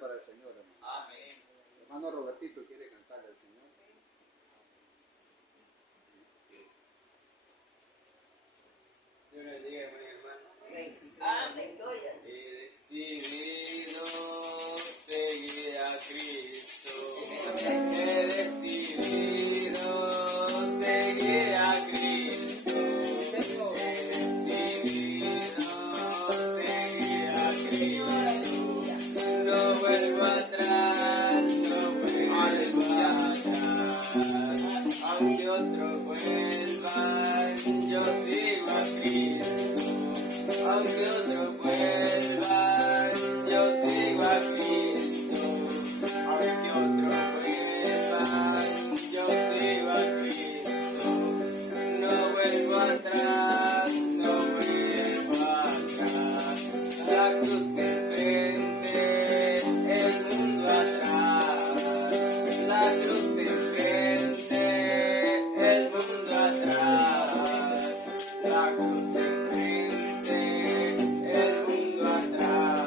Para el Señor, hermano. Amén. Hermano Robertito quiere cantarle al Señor. Dios le bendiga, hermano. Amén, gloria. He decidido seguir a Cristo. He decidido seguir a Cristo. He decidido seguir a Cristo. No vuelvo atrás, no vuelvo atrás. Aunque otro vuelva, yo sigo a Cristo. Aunque otro vuelva, yo sigo a Cristo. Aunque otro vuelva, yo sigo a Cristo. No vuelvo atrás, no vuelvo atrás. La cruz que enfrente, el mundo atrás. La cruz que enfrente, el mundo atrás. La cruz que enfrente, el mundo atrás.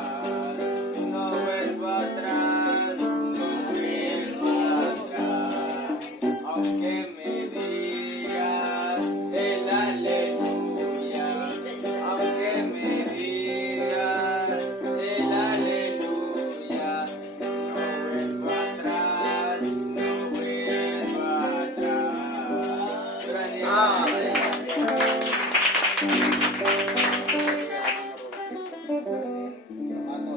No vuelvo atrás, no vuelvo atrás. Aunque me digas el aleluya, aunque me digas el aleluya, no vuelvo atrás, no vuelvo atrás. Amén. Hermano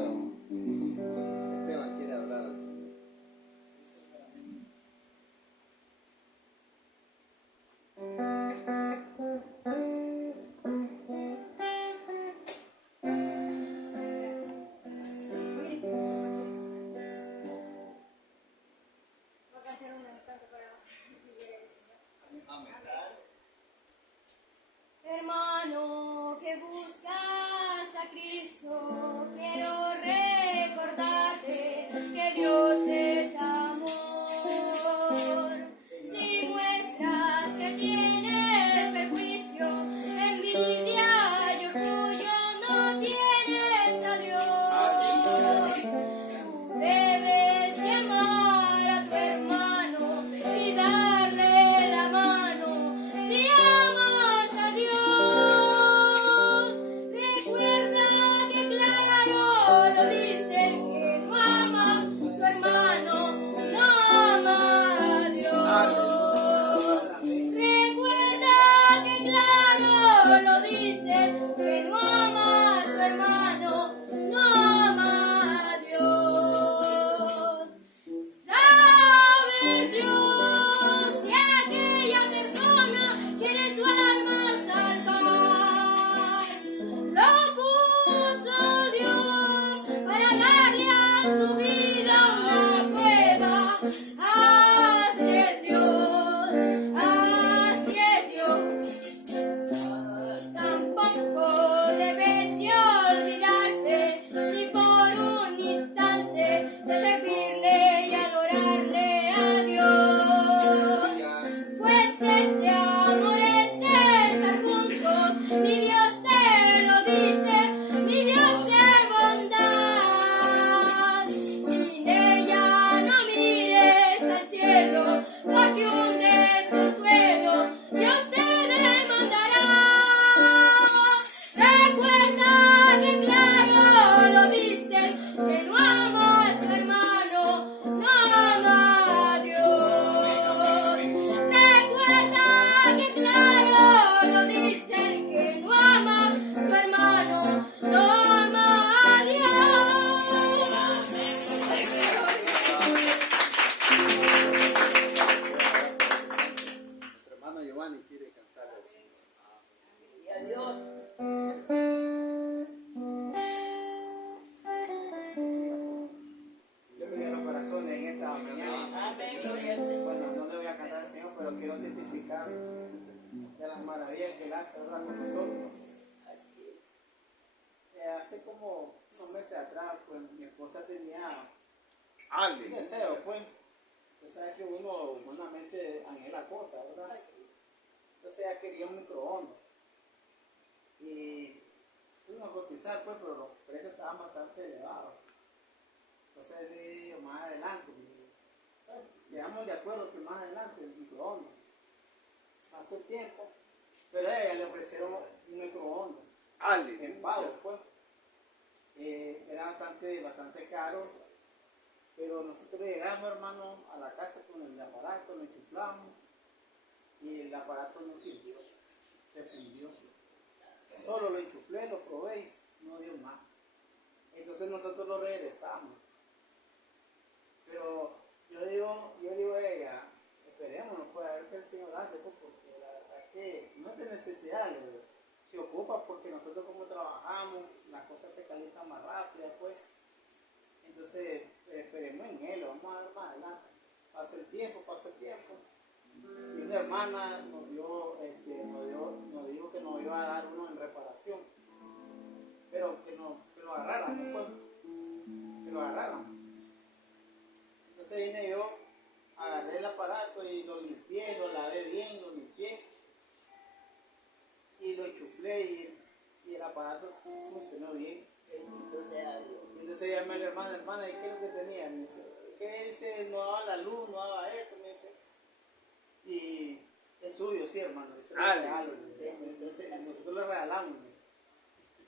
Esteban quiere adorar al Señor. Hermano que buscas a Cristo, quiero recordarte que Dios es amor. Si muestras que tienes perjuicio, envidia y orgullo, no tienes a Dios. Tú debes llamar a tu hermano y darle la mano. Si amas a Dios, recuerda que claro lo dice, que no ama a su hermano, no ama a Dios. Recuerda que claro lo dice, que no ama a su hermano, no ama a Dios. ¿Sabes Dios si aquella persona quiere su alma salvar? Lo puso Dios para darle a su vida una prueba. Así es Dios, así es Dios. Tampoco debes de olvidarte ni por un instante de servirle y adorarle a Dios. Pues este amor es estar juntos, mi Dios te lo dice, mi Dios de bondad. Sin ella no mires al cielo, porque un desconsuelo Dios te demandará. Recuerda que claro lo dice, que no ama a su hermano, no ama a Dios. Recuerda que claro lo dice, que no ama a su hermano, no ama a Dios. Nuestro hermano Giovanni quiere cantarle al Señor. Y a Dios. Dios bendiga los corazones en esta mañana. Amén, gloria al Señor. Bueno, no le voy a cantar al Señor, pero quiero testificar de las maravillas que Él hace, ¿verdad? Con nosotros. hace como unos meses atrás, pues mi esposa tenía un Alguien. deseo, pues. Usted sabe que uno humanamente anhela cosas, ¿verdad? Entonces ella quería un microondas. Y fuimos a cotizar, pues, pero los precios estaban bastante elevados. Entonces le digo, más adelante, bueno, llegamos de acuerdo que más adelante el microondas. Pasó el tiempo, pero a ella le ofrecieron un microondas Alguien. en pago, pues. Era bastante caro, pero nosotros llegamos, hermano, a la casa con el aparato, lo enchuflamos y el aparato no sirvió, se fundió. Solo lo enchuflé, lo probé y no dio más. Entonces nosotros lo regresamos. Pero yo digo a ella, esperemos, pues, a ver qué el Señor hace, pues, porque la verdad es que no es de necesidad, se ocupa porque nosotros como trabajamos, las cosas se calientan más rápidas, pues. Entonces, esperemos en Él, vamos a ver más adelante. Pasó el tiempo. Y una hermana nos dijo que nos iba a dar uno en reparación. Pero que lo agarráramos, pues. Que lo agarráramos. Entonces vine yo, agarré el aparato y lo limpié, lo lavé bien, lo limpié. Y lo enchuflé y el aparato funcionó bien. Entonces llamé a la hermana, ¿y qué es lo que tenía? Me dice, ¿qué dice? No daba la luz, no daba esto, me dice. Y es suyo, sí, hermano, eso es un regalo. Entonces nosotros le regalamos.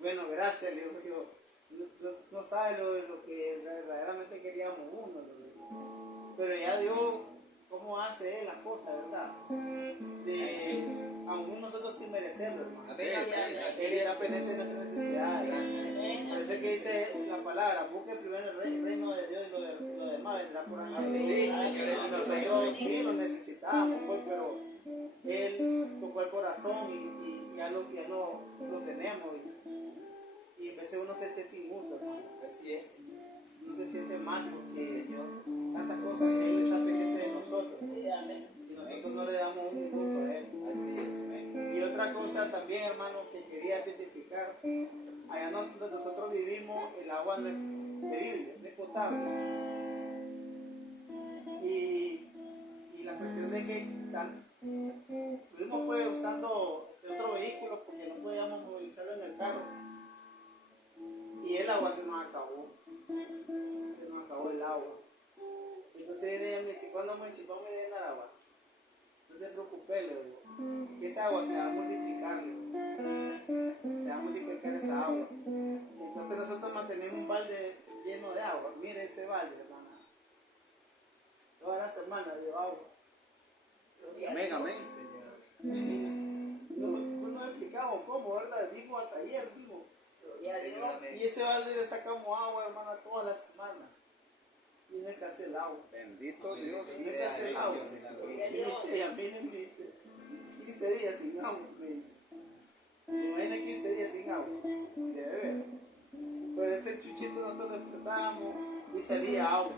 Bueno, gracias, le digo yo, no sabe lo que verdaderamente queríamos uno. Pero ya Dios, ¿cómo hace Él las cosas, verdad? Aún nosotros sin merecerlo, hermano. Él está pendiente de nuestras necesidades. Por eso es que dice la palabra, busque primero el reino de Dios y lo demás vendrá por añadidura. Nosotros sí lo necesitamos, pues, pero Él tocó el corazón y ya lo tenemos. Y a veces uno se siente injusto, hermano. Así es. Uno se siente mal porque tantas cosas que Él está pendiente de nosotros. Y nosotros no le damos un minuto a Él. Así es. Y otra cosa también, hermano, que quería testificar, allá donde nosotros vivimos, el agua no es bebible, no es potable. Y la cuestión de que estuvimos pues usando otro vehículo porque no podíamos movilizarlo en el carro. Y el agua se nos acabó. Se nos acabó el agua. Entonces ella me dice, ¿cuándo vamos a llenar agua? No te preocupes, le digo, que esa agua se va a multiplicar, le digo. Se va a multiplicar esa agua. Entonces nosotros mantenemos un balde lleno de agua. Mire ese balde, hermana. Todas las semanas de agua. Amén. No explicamos cómo, ¿verdad? Digo hasta ayer, digo. Y ese balde le sacamos agua, hermana, todas las semanas. Y no escasea el agua. Bendito Dios. Y no escasea el agua. Y a mí me dice, 15 días sin agua, me dice. Imagina 15 días sin agua, de beber. Pero ese chuchito nosotros lo explotábamos y salía agua.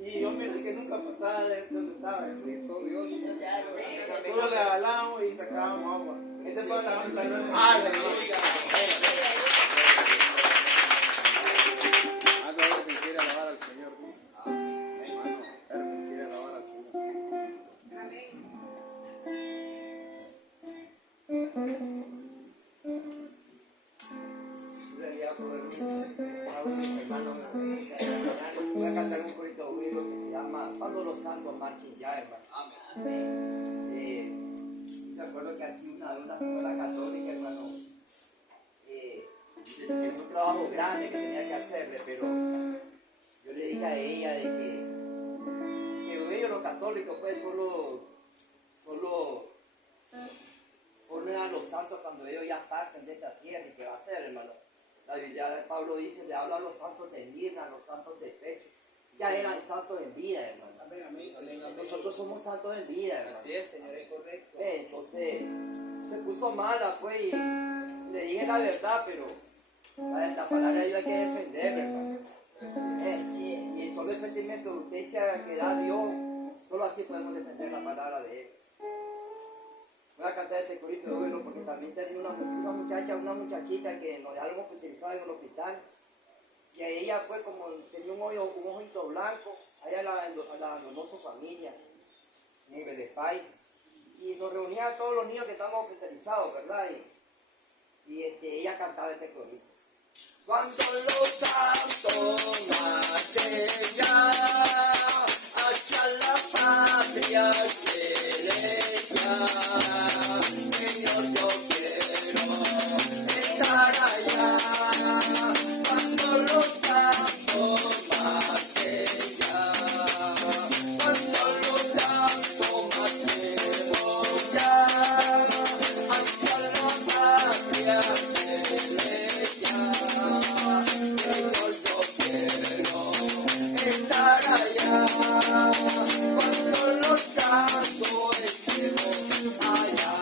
Y yo miré que nunca pasaba de donde estaba. Bendito Dios. Solo le jalamos y sacábamos agua. Este fue la Aleluya. Ando a ver quién quiere alabar al Señor, dice. Hermano, Hermen quiere alabar al Señor. Voy a cantar un corito oído que se llama Cuando los santos marchen ya, hermano. Me acuerdo que así una señora católica, hermano, tenía un trabajo grande que tenía que hacerle, pero yo le dije a ella de que ellos los católicos pues solo ponen a los santos cuando ellos ya parten de esta tierra. ¿Y qué va a hacer, hermano? La Biblia de Pablo dice, le habla a los santos de Mirna, a los santos de Efeso. Ya eran santos en vida, hermano. Nosotros somos santos en vida, hermano. Así es, Señor, es correcto. Entonces, se puso mala, pues, y le dije la verdad, pero la palabra de Dios hay que defenderla, hermano. Y solo el sentimiento de justicia que da Dios, solo así podemos defender la palabra de Él. Voy a cantar este corito de oírlo porque también tenía una muchachita que nos dejaron hospitalizada en el hospital. Y a ella fue como, tenía un ojito blanco, allá la abandonó su familia, en Belefay. Y nos reunía a todos los niños que estaban hospitalizados, ¿verdad? Y ella cantaba este corito. Cuando los santos marchen ya hacia la patria celestial, Señor, yo quiero estar allá. Cuando los santos marchen ya, cuando los santos marchemos ya hacia la patria celestial. Señor, yo quiero estar allá cuando los santos estemos allá.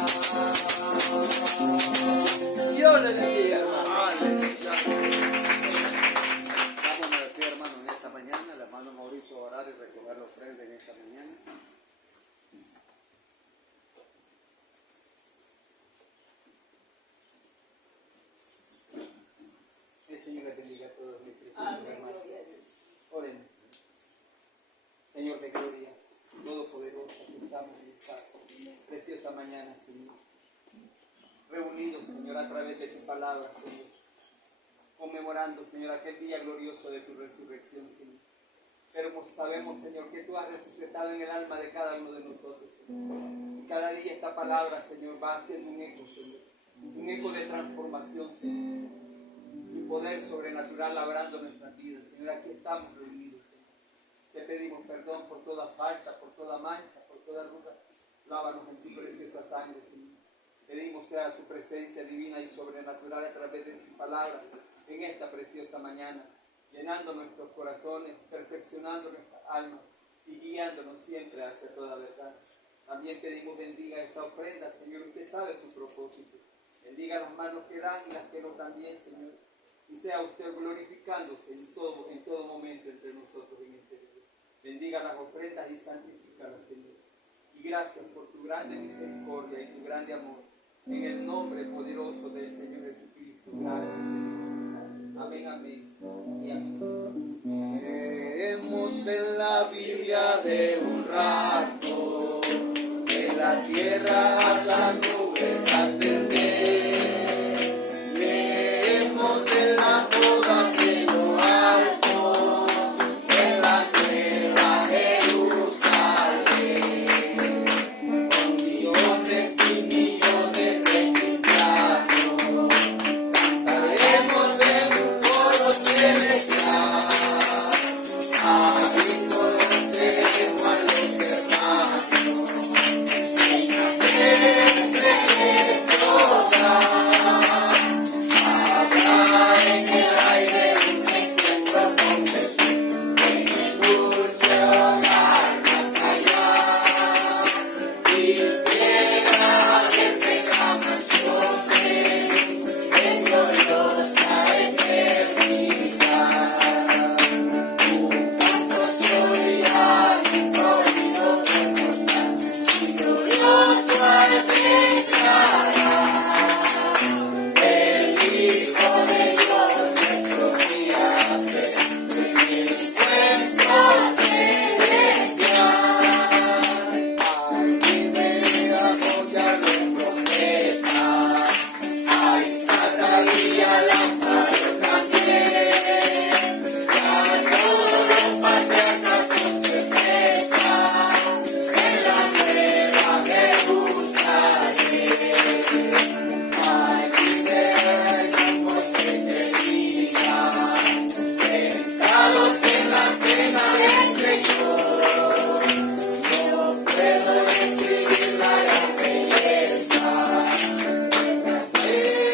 Dios le bendiga, hermano. Aleluya. Vámonos de ti, hermano, en esta mañana. El hermano Mauricio va a orar y recoger la ofrenda en esta mañana. El Señor les bendiga a todos mis preciosos Amén. hermanos. Oren. Señor de gloria, todopoderoso, aquí estamos en esta preciosa mañana, Señor. Reunidos, Señor, a través de tu palabra, Señor. Conmemorando, Señor, aquel día glorioso de tu resurrección, Señor. Pero sabemos, Señor, que tú has resucitado en el alma de cada uno de nosotros, Señor. Y cada día esta palabra, Señor, va haciendo un eco, Señor. Un eco de transformación, Señor. Y poder sobrenatural labrando nuestras vidas, Señor. Aquí estamos reunidos, Señor. Te pedimos perdón por toda falta, por toda mancha, por toda arruga. Lávanos en tu preciosa sangre, Señor. Pedimos sea su presencia divina y sobrenatural a través de su palabra en esta preciosa mañana, llenando nuestros corazones, perfeccionando nuestras almas y guiándonos siempre hacia toda verdad. También pedimos bendiga esta ofrenda, Señor. Usted sabe su propósito. Bendiga las manos que dan y las que no también, Señor. Y sea usted glorificándose en todo momento entre nosotros en este día. Bendiga las ofrendas y santifícalas, Señor. Y gracias por tu grande misericordia y tu grande amor. En el nombre poderoso del Señor Jesucristo. Gracias, Señor. Amén, amén y amén. Leemos en la Biblia de un rato, de la tierra a las nubes ascender. Leemos de la boda de lo alto, en la nueva Jerusalén, con millones y millones de cristianos, cantaremos en un coro celestial. Ahí conoceremos a los hermanos, sin hacer habrá en el aire un encuentro con Jesús, en el dulce hogar más allá. Quisiera desde la mansión en gloriosa eternidad. Un canto se oirá y un oído demostrar, y glorioso al declarar. El Hijo de Dios nuestro guía será, en el encuentro celestial. Aquí veamos ya los profetas, ahí Zacarías, Lázaro también, ya todos patriarcas se festejan en la nueva Jerusalén. Aquí veremos eternidad, sentados en la cena del Señor. No puedo describir la gran belleza de esta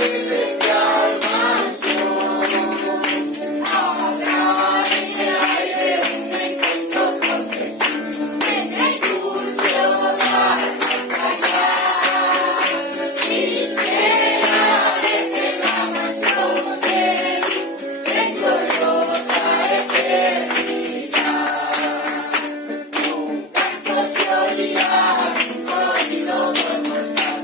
celestial mansión. Habrá en el aire un encuentro con Jesús, en el dulce hogar más allá. Quisiera desde la mansión en gloriosa eternidad. Un canto se oirá, un oído demostrar,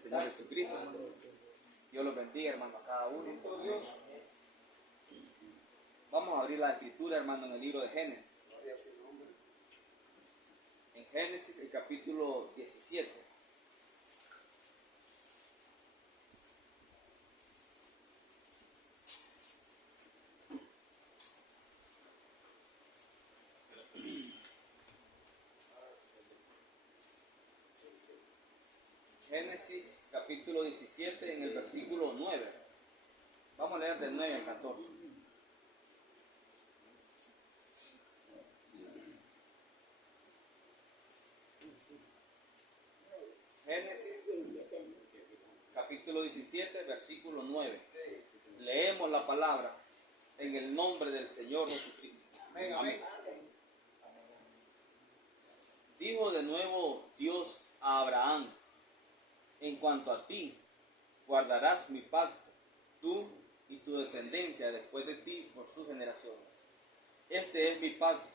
Señor Jesucristo. Dios los bendiga, hermano, a cada uno. Vamos a abrir la escritura, hermano, en el libro de Génesis. En Génesis, el capítulo 17. Génesis capítulo 17 en el versículo 9. Vamos a leer del 9 al 14. Génesis capítulo 17, versículo 9. Leemos la palabra en el nombre del Señor Jesucristo. Amén. Dijo de nuevo Dios a Abraham: en cuanto a ti, guardarás mi pacto, tú y tu descendencia después de ti por sus generaciones. Este es mi pacto,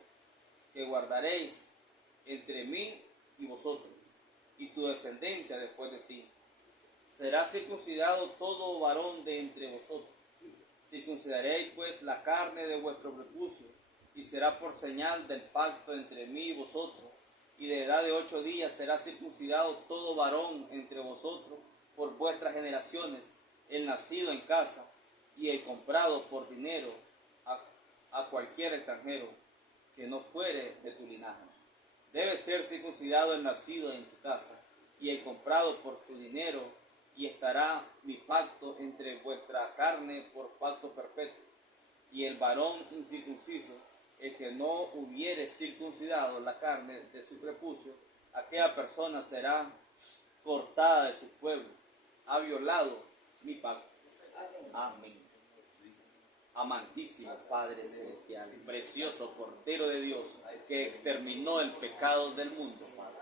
que guardaréis entre mí y vosotros, y tu descendencia después de ti. Será circuncidado todo varón de entre vosotros. Circuncidaréis pues la carne de vuestro prepucio, y será por señal del pacto entre mí y vosotros. Y de edad de 8 días será circuncidado todo varón entre vosotros por vuestras generaciones, el nacido en casa y el comprado por dinero a cualquier extranjero que no fuere de tu linaje. Debe ser circuncidado el nacido en tu casa y el comprado por tu dinero, y estará mi pacto entre vuestra carne por pacto perpetuo. Y el varón incircunciso, el que no hubiere circuncidado la carne de su prepucio, aquella persona será cortada de su pueblo. Ha violado mi pacto. Amén. Amantísimo Padre Celestial, precioso Cordero de Dios, que exterminó el pecado del mundo, Padre.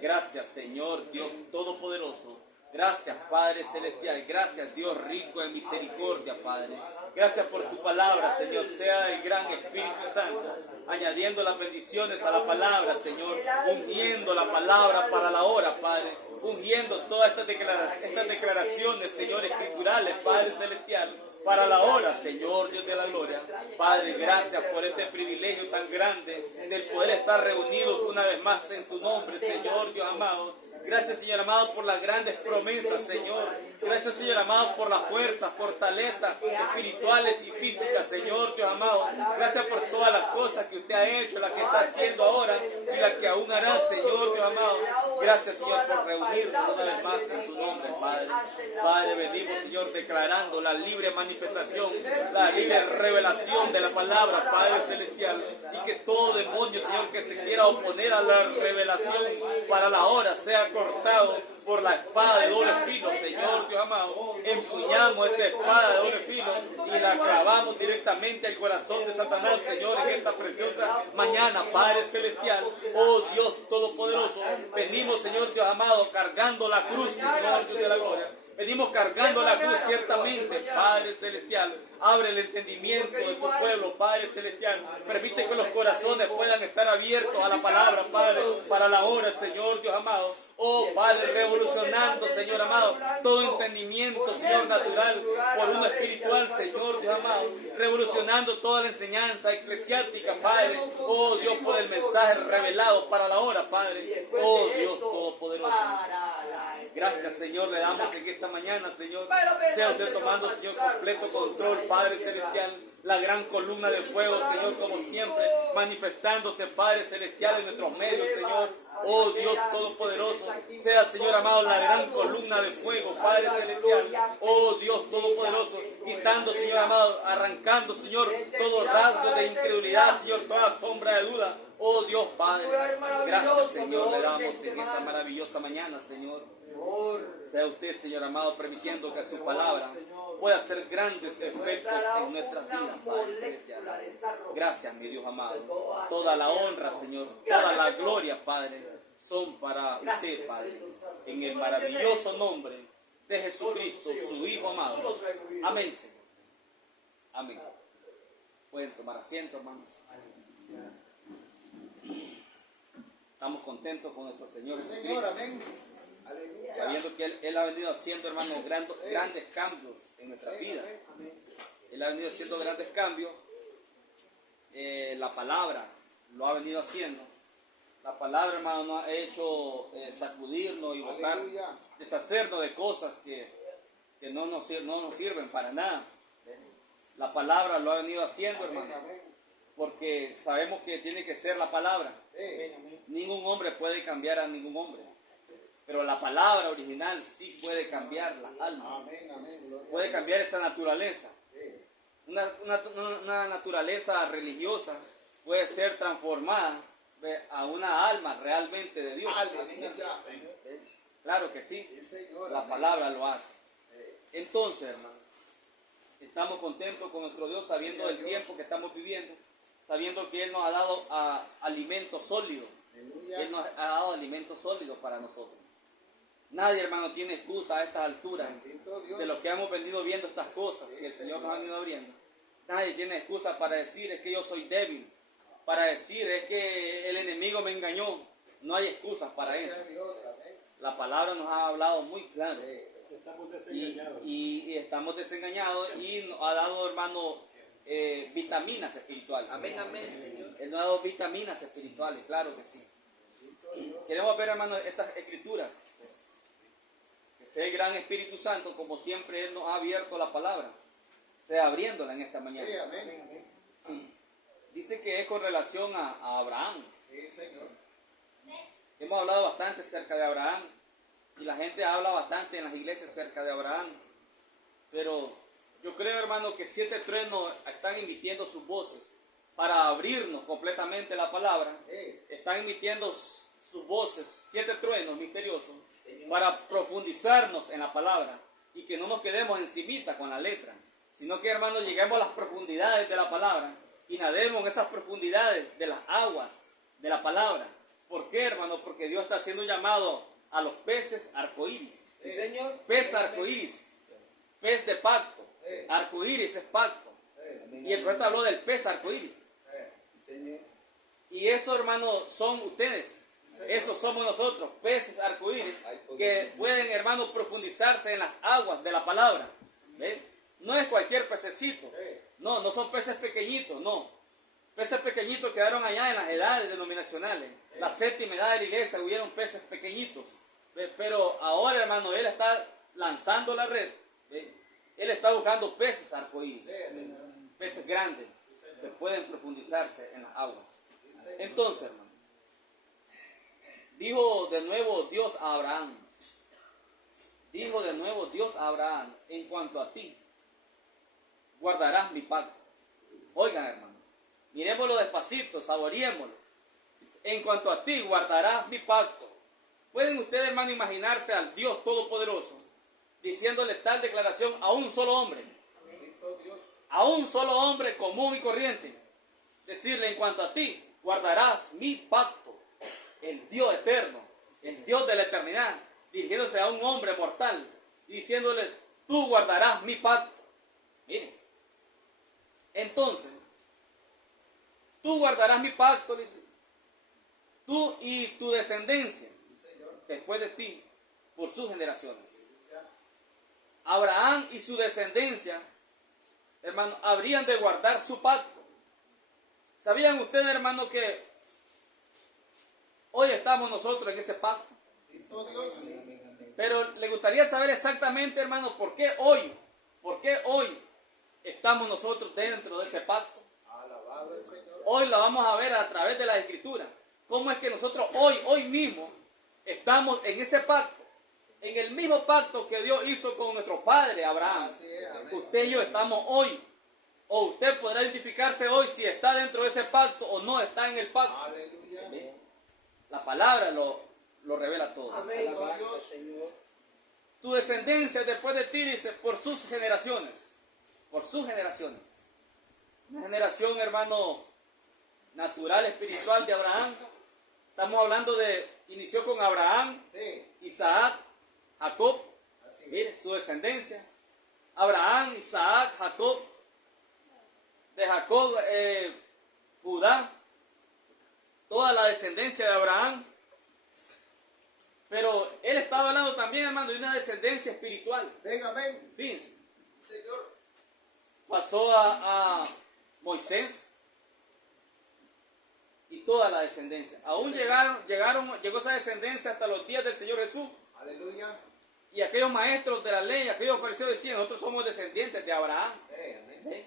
Gracias, Señor Dios Todopoderoso. Gracias, Padre Celestial. Gracias, Dios rico en misericordia, Padre. Gracias por tu palabra, Señor. Sea el gran Espíritu Santo añadiendo las bendiciones a la palabra, Señor. Ungiendo la palabra para la hora, Padre. Ungiendo todas estas declaraciones, Señor, escriturales, Padre Celestial, para la hora, Señor Dios de la gloria. Padre, gracias por este privilegio tan grande del poder estar reunidos una vez más en tu nombre, Señor Dios amado. Gracias, Señor amado, por las grandes promesas, Señor. Gracias, Señor amado, por la fuerza, fortaleza espirituales y físicas, Señor Dios amado. Gracias por todas las cosas que usted ha hecho, las que está haciendo ahora y las que aún hará, Señor Dios amado. Gracias, Señor, por reunirnos una vez más en tu nombre, Padre. Padre, venimos, Señor, declarando la libre manifestación, la libre revelación de la palabra, Padre Celestial. Y que todo demonio, Señor, que se quiera oponer a la revelación para la hora, sea cortado por la espada de doble filo, Señor Dios amado. Empuñamos esta espada de doble filo y la clavamos directamente al corazón de Satanás, Señor, en esta preciosa mañana, Padre Celestial. Oh Dios Todopoderoso, venimos, Señor Dios amado, cargando la cruz, Señor Dios de la gloria. Venimos cargando la cruz ciertamente, Padre Celestial. Abre el entendimiento de tu pueblo, Padre Celestial. Permite que los corazones puedan estar abiertos a la palabra, Padre, para la hora, Señor Dios amado. Oh, Padre, revolucionando, Señor amado, todo entendimiento, Señor, natural por uno espiritual, Señor Dios amado. Revolucionando toda la enseñanza eclesiástica, Padre. Oh, Dios, por el mensaje revelado para la hora, Padre. Oh, Dios Todopoderoso. Gracias, Señor, le damos en esta mañana, Señor. Sea usted tomando, Señor, completo control, Padre Celestial. La gran columna de fuego, Señor, como siempre, manifestándose, Padre Celestial, en nuestros medios, Señor. Oh, Dios Todopoderoso, sea, Señor amado, la gran columna de fuego, Padre Celestial. Oh, Dios Todopoderoso, quitando, Señor amado, arrancando, Señor, todo rasgo de incredulidad, Señor, toda sombra de duda. Oh, Dios Padre, gracias, Señor, le damos en esta maravillosa mañana, Señor. Sea usted, Señor amado, permitiendo que su palabra pueda hacer grandes efectos en nuestras vidas, Padre Celestial. Gracias, mi Dios amado. Toda la honra, Señor, toda la gloria, Padre, son para usted, Padre. En el maravilloso nombre de Jesucristo, su Hijo amado. Amén, Señor. Amén. Pueden tomar asiento, hermanos. Estamos contentos con nuestro Señor. Señor, amén. Aleluya. sabiendo que Él ha venido haciendo, hermanos, grandes cambios en nuestra vida. Él ha venido haciendo grandes cambios. La palabra lo ha venido haciendo. La palabra, hermano, nos ha hecho sacudirnos y botar, Aleluya. deshacernos de cosas que no nos sirven para nada. La palabra lo ha venido haciendo, hermano, porque sabemos que tiene que ser la palabra. Ningún hombre puede cambiar a ningún hombre, pero la palabra original sí puede cambiar las almas, Amén, amén. Gloria a puede Dios. cambiar esa naturaleza. Sí. Una naturaleza religiosa puede ser transformada a una alma realmente de Dios. Aleluya. Claro que sí, Sí, Señor. la Amén. palabra lo hace. Entonces, hermano, estamos contentos con nuestro Dios, sabiendo del tiempo que estamos viviendo, sabiendo que Él nos ha dado alimento sólido. Aleluya. Él nos ha dado alimento sólido para nosotros. Nadie, hermano, tiene excusa a estas alturas Bendito Dios. de lo que hemos venido viendo estas cosas que el Señor nos ha venido abriendo. Nadie tiene excusa para decir es que yo soy débil, para decir es que el enemigo me engañó. No hay excusas para Gloria eso. a Dios. Amén. La palabra nos ha hablado muy claro. Estamos Y desengañados. estamos desengañaos y nos ha dado, hermano, vitaminas espirituales. Amén, amén, Señor. Él nos ha dado vitaminas espirituales, claro que sí. Bendito Dios. Queremos ver, hermano, estas escrituras. Que sea el gran Espíritu Santo, como siempre Él nos ha abierto la palabra, sea abriéndola en esta Sí, mañana. amén. Dice que es con relación a Abraham. Sí, Señor. Hemos hablado bastante acerca de Abraham. Y la gente habla bastante en las iglesias acerca de Abraham. Pero yo creo, hermano, que 7 truenos están emitiendo sus voces para abrirnos completamente la palabra. Están emitiendo sus voces, 7 truenos misteriosos, para profundizarnos en la palabra y que no nos quedemos encimita con la letra, sino que, hermano, lleguemos a las profundidades de la palabra y nademos en esas profundidades de las aguas de la palabra. ¿Por qué, hermano? Porque Dios está haciendo un llamado a los peces arcoíris. Sí, Señor. Pez arcoíris, pez de pacto. Arcoíris es pacto. Y el profeta habló del pez arcoíris. Señor. Y eso, hermano, son ustedes. Esos somos nosotros, peces arcoíris, que pueden, hermano, profundizarse en las aguas de la palabra. ¿Ven? No es cualquier pececito. No son peces pequeñitos, no. Peces pequeñitos quedaron allá en las edades denominacionales. La 7ª edad de la iglesia hubieron peces pequeñitos. Pero ahora, hermano, Él está lanzando la red. ¿Ven? Él está buscando peces arcoíris. Peces grandes que pueden profundizarse en las aguas. Entonces, hermano, dijo de nuevo Dios a Abraham. Dijo de nuevo Dios a Abraham: en cuanto a ti, guardarás mi pacto. Oigan, hermano, miremoslo despacito, saboreémoslo. En cuanto a ti, guardarás mi pacto. ¿Pueden ustedes, hermano, imaginarse al Dios Todopoderoso diciéndole tal declaración a un solo hombre? Bendito Dios. A un solo hombre común y corriente. Decirle: en cuanto a ti, guardarás mi pacto. El Dios eterno, el Dios de la eternidad, dirigiéndose a un hombre mortal y diciéndole: tú guardarás mi pacto. Miren, entonces, tú guardarás mi pacto, dice, tú y tu descendencia después de ti por sus generaciones. Abraham y su descendencia, hermano, habrían de guardar su pacto. ¿Sabían ustedes, hermano, que hoy estamos nosotros en ese pacto? Bendito Dios. Pero le gustaría saber exactamente, hermano, por qué hoy estamos nosotros dentro de ese pacto. Alabado el Señor. Hoy lo vamos a ver a través de la Escritura. ¿Cómo es que nosotros hoy mismo estamos en ese pacto? En el mismo pacto que Dios hizo con nuestro padre Abraham. Así es, amén. Usted y yo estamos hoy. O usted podrá identificarse hoy si está dentro de ese pacto o no está en el pacto. Aleluya. La palabra lo revela todo. Amén. Alabanza, Dios, Señor. Tu descendencia después de ti, dice, por sus generaciones. Por sus generaciones. Una generación, hermano, natural, espiritual de Abraham. Estamos hablando inició con Abraham, Sí. Isaac, Jacob. Así es. Mire, su descendencia. Abraham, Isaac, Jacob. De Jacob, Judá. Toda la descendencia de Abraham. Pero él estaba hablando también, hermano, de una descendencia espiritual. Venga, amén. Fíjense, Señor. pasó a Moisés y toda la descendencia. Aún llegó esa descendencia hasta los días del Señor Jesús. Aleluya. Y aquellos maestros de la ley, aquellos fariseos decían, nosotros somos descendientes de Abraham. ¿Ve?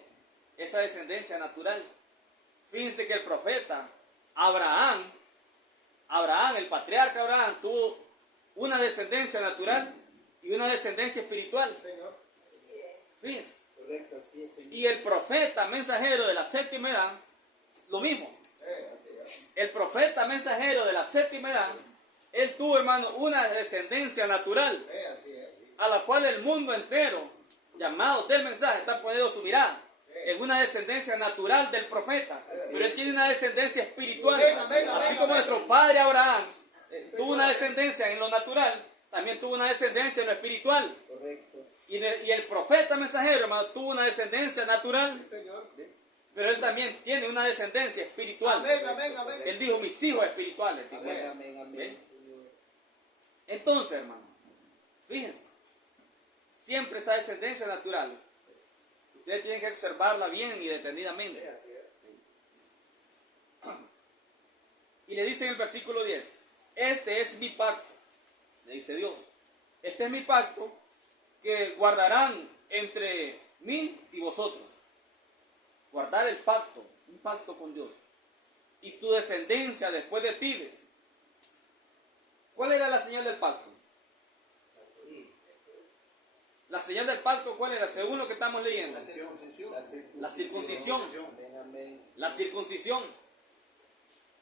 Esa descendencia natural. Fíjense que el profeta Abraham, el patriarca Abraham, tuvo una descendencia natural y una descendencia espiritual. Señor. Fíjense. Correcto, así es, Señor. Y el profeta mensajero de la séptima edad, lo mismo. Así es. El profeta mensajero de la séptima edad, él tuvo, hermano, una descendencia natural Así es. a la cual el mundo entero, llamados del mensaje, está poniendo su mirada. Es una descendencia natural del profeta, pero él tiene una descendencia espiritual. Así como nuestro padre Abraham tuvo una descendencia en lo natural, también tuvo una descendencia en lo espiritual. Correcto. Y el profeta mensajero, hermano, tuvo una descendencia natural, Señor. pero él también tiene una descendencia espiritual. Amén. Él dijo, mis hijos espirituales. dijo él. Amén, amén, ¿Ven? Señor. Entonces, hermano, fíjense, siempre esa descendencia natural, ustedes tienen que observarla bien y detenidamente. Así es. Y le dice en el versículo 10, este es mi pacto, le dice Dios, este es mi pacto que guardarán entre mí y vosotros. Guardar el pacto, un pacto con Dios. Y tu descendencia después de ti. ¿Cuál era la señal del pacto? La señal del pacto, ¿cuál era? Según lo que estamos leyendo. La circuncisión. Amén, amén. La circuncisión.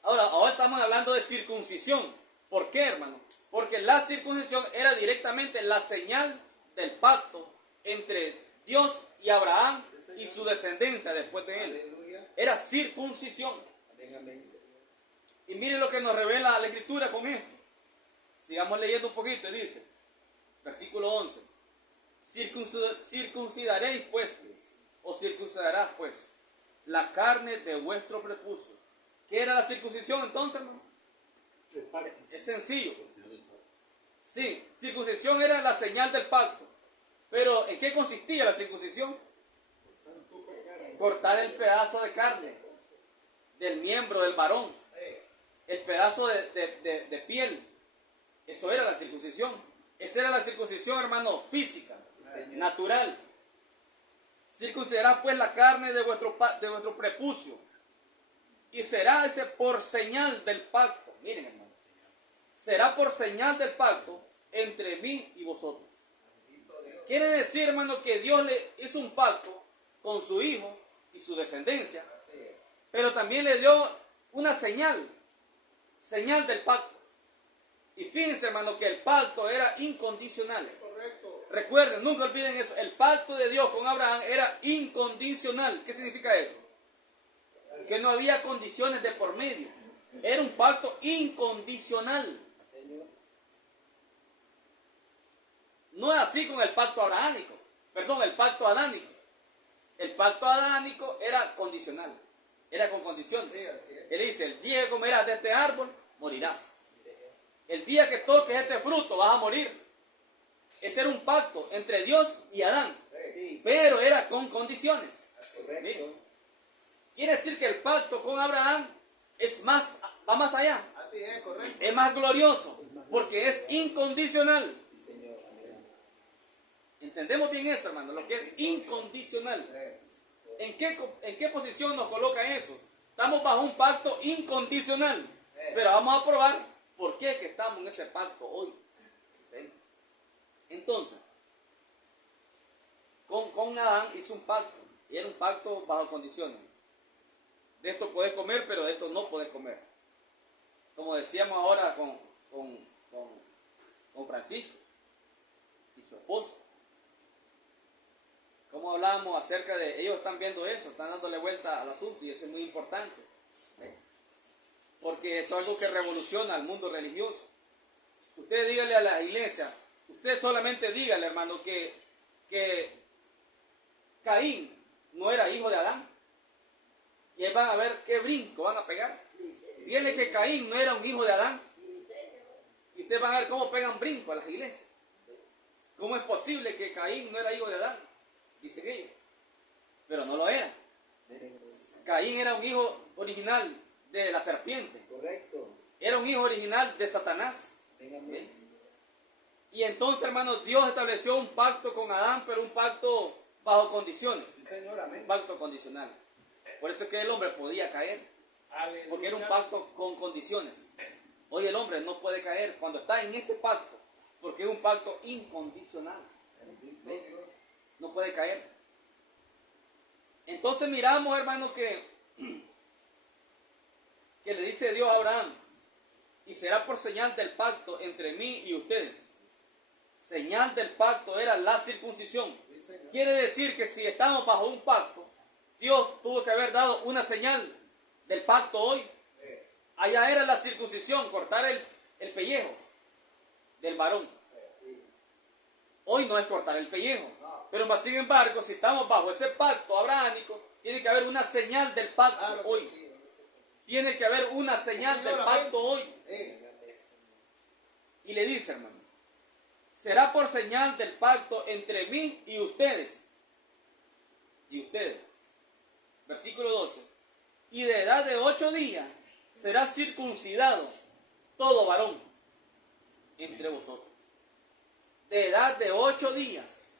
Ahora estamos hablando de circuncisión. ¿Por qué, hermano? Porque la circuncisión era directamente la señal del pacto entre Dios y Abraham y su descendencia después de él. Aleluya. Era circuncisión. Amén, amén. Y miren lo que nos revela la Escritura con esto. Sigamos leyendo un poquito y dice, versículo 11, circuncidaréis pues, o circuncidarás pues, la carne de vuestro prepucio. ¿Qué era la circuncisión entonces, hermano? Es sencillo. Sí, circuncisión era la señal del pacto. Pero ¿en qué consistía la circuncisión? Cortar el pedazo de carne del miembro del varón, el pedazo de piel. Eso era la circuncisión. Esa era la circuncisión, hermano, física, natural. Circuncidará pues la carne de vuestro prepucio, y será ese por señal del pacto. Miren, hermano, será por señal del pacto entre mí y vosotros. Quiere decir, hermano, que Dios le hizo un pacto con su hijo y su descendencia, pero también le dio una señal del pacto. Y fíjense, hermano, que el pacto era incondicional. Correcto. Recuerden, nunca olviden eso. El pacto de Dios con Abraham era incondicional. ¿Qué significa eso? Que no había condiciones de por medio. Era un pacto incondicional. No es así con el pacto abrahámico. Perdón, el pacto adánico. El pacto adánico era condicional. Era con condiciones. Él dice, el día que comerás de este árbol, morirás. El día que toques este fruto, vas a morir. Ese era un pacto entre Dios y Adán. Pero era con condiciones. Miren. Quiere decir que el pacto con Abraham va más allá. Así es, correcto. Es más glorioso. Porque es incondicional. Entendemos bien eso, hermano. Lo que es incondicional. ¿En qué posición nos coloca eso? Estamos bajo un pacto incondicional. Pero vamos a probar por qué es que estamos en ese pacto hoy. ¿Ven? Entonces, con Adán hizo un pacto. Y era un pacto bajo condiciones. De esto podés comer, pero de esto no podés comer. Como decíamos ahora con Francisco y su esposa. Como hablábamos acerca de, ellos están viendo eso, están dándole vuelta al asunto y eso es muy importante. Porque eso es algo que revoluciona al mundo religioso. Usted dígale a la iglesia, usted solamente dígale, hermano, que Caín no era hijo de Adán. Y ahí van a ver qué brinco van a pegar. Dígale que Caín no era un hijo de Adán. Y usted ustedes van a ver cómo pegan brinco a las iglesias. ¿Cómo es posible que Caín no era hijo de Adán? Dicen ellos. Pero no lo era. Caín era un hijo original de la serpiente. Correcto. Era un hijo original de Satanás. Amén. Y entonces, hermanos, Dios estableció un pacto con Adán, pero un pacto bajo condiciones. Sí, Señor, amén. Un pacto condicional. Por eso es que el hombre podía caer. Porque era un pacto con condiciones. Hoy el hombre no puede caer cuando está en este pacto, porque es un pacto incondicional. No puede caer. Entonces miramos, hermanos, que le dice Dios a Abraham, y será por señal del pacto entre mí y ustedes. Señal del pacto era la circuncisión. Quiere decir que si estamos bajo un pacto, Dios tuvo que haber dado una señal del pacto hoy. Allá era la circuncisión, cortar el pellejo del varón. Hoy no es cortar el pellejo. Pero más sin embargo, si estamos bajo ese pacto abrahámico, tiene que haber una señal del pacto hoy. Tiene que haber una señal del pacto hoy. Y le dice, hermano, será por señal del pacto entre mí y ustedes. Y ustedes. Versículo 12. Y de edad de 8 días será circuncidado todo varón entre vosotros. De edad de 8 días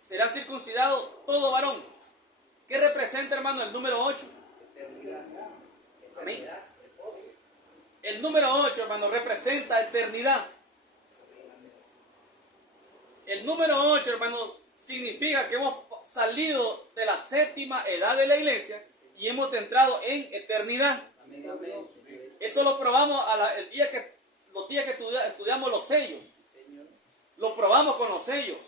será circuncidado todo varón. ¿Qué representa, hermano, el número 8? Amén. El número 8, hermano, representa eternidad. El número 8, hermano, significa que hemos salido de la séptima edad de la iglesia y hemos entrado en eternidad. Eso lo probamos los días que estudiamos los sellos. Lo probamos con los sellos.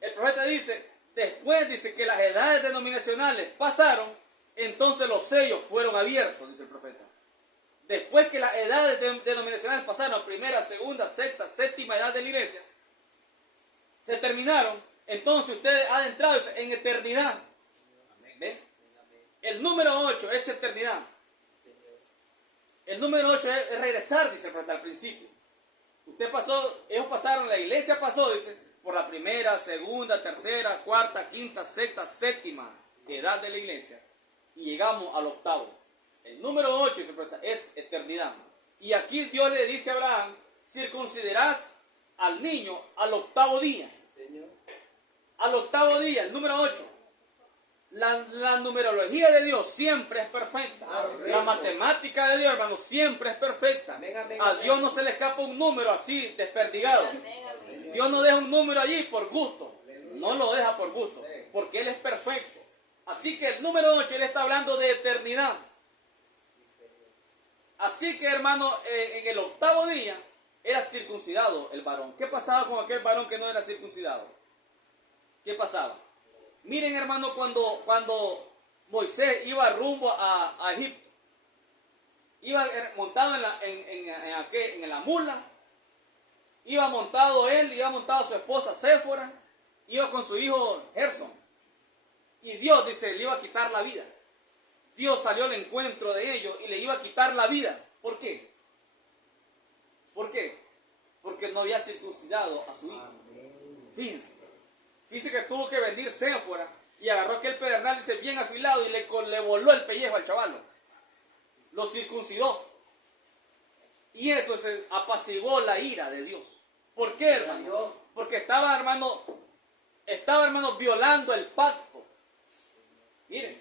El profeta dice, después dice que las edades denominacionales pasaron, entonces los sellos fueron abiertos, dice el profeta. Después que las edades denominacionales pasaron, primera, segunda, sexta, séptima edad de la iglesia, se terminaron, entonces ustedes han entrado en eternidad. ¿Ven? El número 8 es eternidad. El número 8 es regresar, dice el profeta al principio. Usted pasó, ellos pasaron, la iglesia pasó, dice, por la primera, segunda, tercera, cuarta, quinta, sexta, séptima edad de la iglesia. Y llegamos al octavo. El número 8, dice el profeta, es eternidad. Y aquí Dios le dice a Abraham, circuncidarás al niño al octavo día. Al octavo día, el número 8. La numerología de Dios siempre es perfecta. La matemática de Dios, hermano, siempre es perfecta. A Dios no se le escapa un número así desperdigado. Dios no deja un número allí por gusto. No lo deja por gusto, porque Él es perfecto. Así que el número 8, Él está hablando de eternidad. Así que, hermano, en el octavo día era circuncidado el varón. ¿Qué pasaba con aquel varón que no era circuncidado? ¿Qué pasaba? Miren, hermano, cuando Moisés iba rumbo a Egipto, iba montado en la mula, iba montado él, iba montado su esposa Séfora, iba con su hijo Gerson. Y Dios, dice, le iba a quitar la vida. Dios salió al encuentro de ellos y le iba a quitar la vida. ¿Por qué? ¿Por qué? Porque no había circuncidado a su hijo. Fíjense. Dice que tuvo que venir Séfora y agarró aquel pedernal, dice, bien afilado y le voló el pellejo al chavalo. Lo circuncidó. Y eso se apaciguó la ira de Dios. ¿Por qué, hermano? Porque estaba, hermano, violando el pacto. Miren,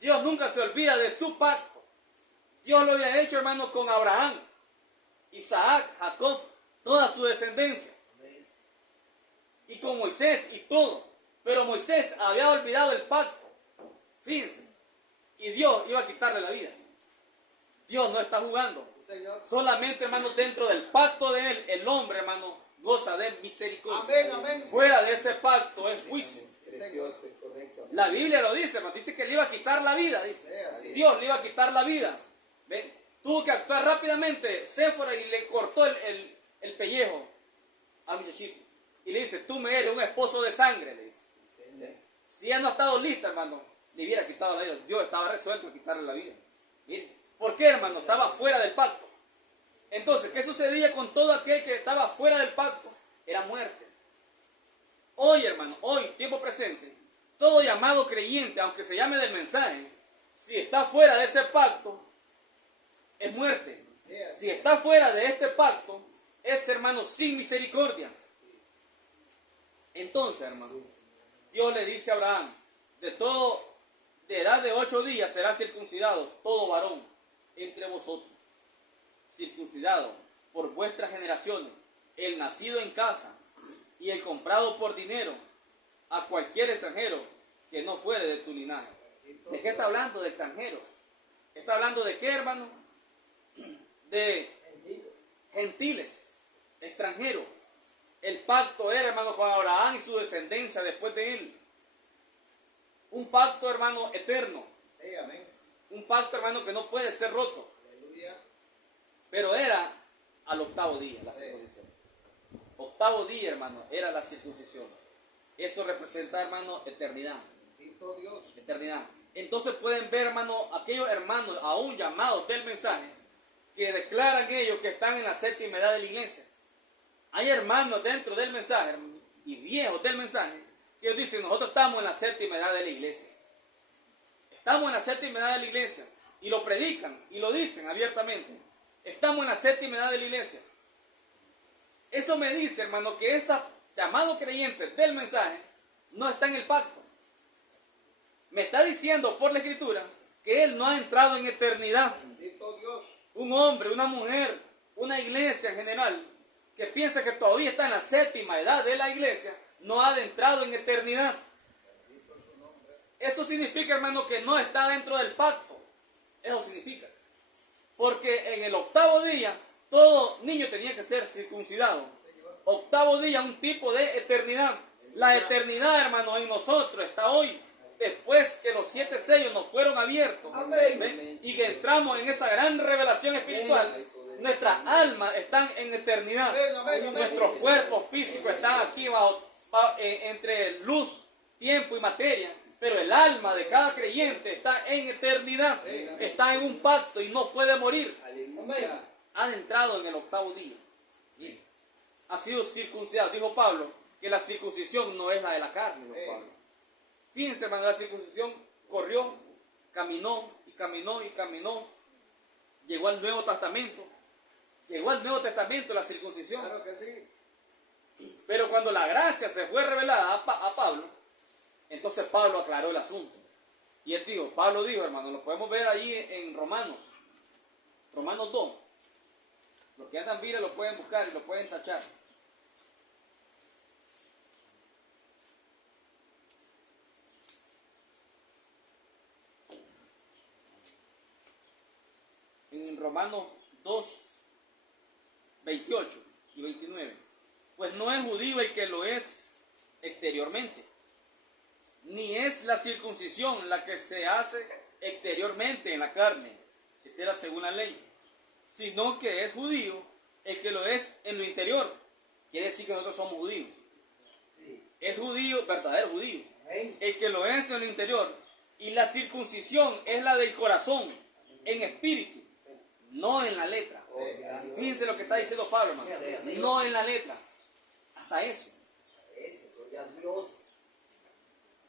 Dios nunca se olvida de su pacto. Dios lo había hecho, hermano, con Abraham, Isaac, Jacob, toda su descendencia. Y con Moisés y todo. Pero Moisés había olvidado el pacto. Fíjense. Y Dios iba a quitarle la vida. Dios no está jugando. Solamente, hermano, dentro del pacto de Él, el hombre, hermano, goza de misericordia. Amén, amén. Fuera de ese pacto es juicio. La Biblia lo dice, hermano. Dice que le iba a quitar la vida. Dice. Dios le iba a quitar la vida. ¿Ven? Tuvo que actuar rápidamente Séfora y le cortó el pellejo al muchachito. Y le dice, tú me eres un esposo de sangre, le dice. Si ella no ha estado lista, hermano, le hubiera quitado la vida. Dios estaba resuelto a quitarle la vida. Miren, ¿por qué, hermano? Estaba fuera del pacto. Entonces, ¿qué sucedía con todo aquel que estaba fuera del pacto? Era muerte. Hoy, hermano, hoy, tiempo presente, todo llamado creyente, aunque se llame del mensaje, si está fuera de ese pacto, es muerte. Si está fuera de este pacto, es, hermano, sin misericordia. Entonces, hermano, Dios le dice a Abraham, de edad de 8 días será circuncidado todo varón entre vosotros, circuncidado por vuestras generaciones, el nacido en casa y el comprado por dinero a cualquier extranjero que no fuere de tu linaje. ¿De qué está hablando? De extranjeros. ¿Está hablando de qué, hermano? De gentiles, extranjeros. El pacto era, hermano, con Abraham y su descendencia después de él. Un pacto, hermano, eterno. Sí, amén. Un pacto, hermano, que no puede ser roto. Aleluya. Pero era al octavo día la circuncisión. Octavo día, hermano, era la circuncisión. Eso representa, hermano, eternidad. Bendito Dios. Eternidad. Entonces pueden ver, hermano, aquellos hermanos aún llamados del mensaje, que declaran ellos que están en la séptima edad de la iglesia. Hay hermanos dentro del mensaje y viejos del mensaje que ellos dicen, nosotros estamos en la séptima edad de la iglesia. Estamos en la séptima edad de la iglesia. Y lo predican y lo dicen abiertamente. Estamos en la séptima edad de la iglesia. Eso me dice, hermano, que estos llamados creyentes del mensaje no están en el pacto. Me está diciendo por la escritura que él no ha entrado en eternidad. Bendito Dios. Un hombre, una mujer, una iglesia en general, que piensa que todavía está en la séptima edad de la iglesia, no ha adentrado en eternidad. Eso significa, hermano, que no está dentro del pacto. Eso significa. Porque en el octavo día, todo niño tenía que ser circuncidado. Octavo día, un tipo de eternidad. La eternidad, hermano, en nosotros está hoy. Después que los 7 sellos nos fueron abiertos. Amén. Y que entramos en esa gran revelación espiritual. Nuestras almas están en eternidad. Amén, amén, amén. Nuestros cuerpos físicos están aquí entre luz, tiempo y materia. Pero el alma de cada creyente está en eternidad. Está en un pacto y no puede morir. Ha entrado en el octavo día. Ha sido circuncidado. Dijo Pablo que la circuncisión no es la de la carne. Dijo Pablo. Fíjense, hermano, la circuncisión corrió, caminó y caminó y caminó. Llegó al Nuevo Testamento. Llegó al Nuevo Testamento la circuncisión. Claro que sí. Pero cuando la gracia se fue revelada a Pablo, entonces Pablo aclaró el asunto. Y él dijo, Pablo dijo, hermano, lo podemos ver ahí en Romanos 2. Los que andan vira lo pueden buscar y lo pueden tachar. En Romanos 2, 28 y 29. Pues no es judío el que lo es exteriormente, ni es la circuncisión la que se hace exteriormente en la carne, que será según la ley, sino que es judío el que lo es en lo interior. Quiere decir que nosotros somos judíos. Es judío, verdadero judío, el que lo es en lo interior. Y la circuncisión es la del corazón, en espíritu, no en la letra. Fíjense lo que está diciendo Pablo, hermano. No en la letra. Hasta eso.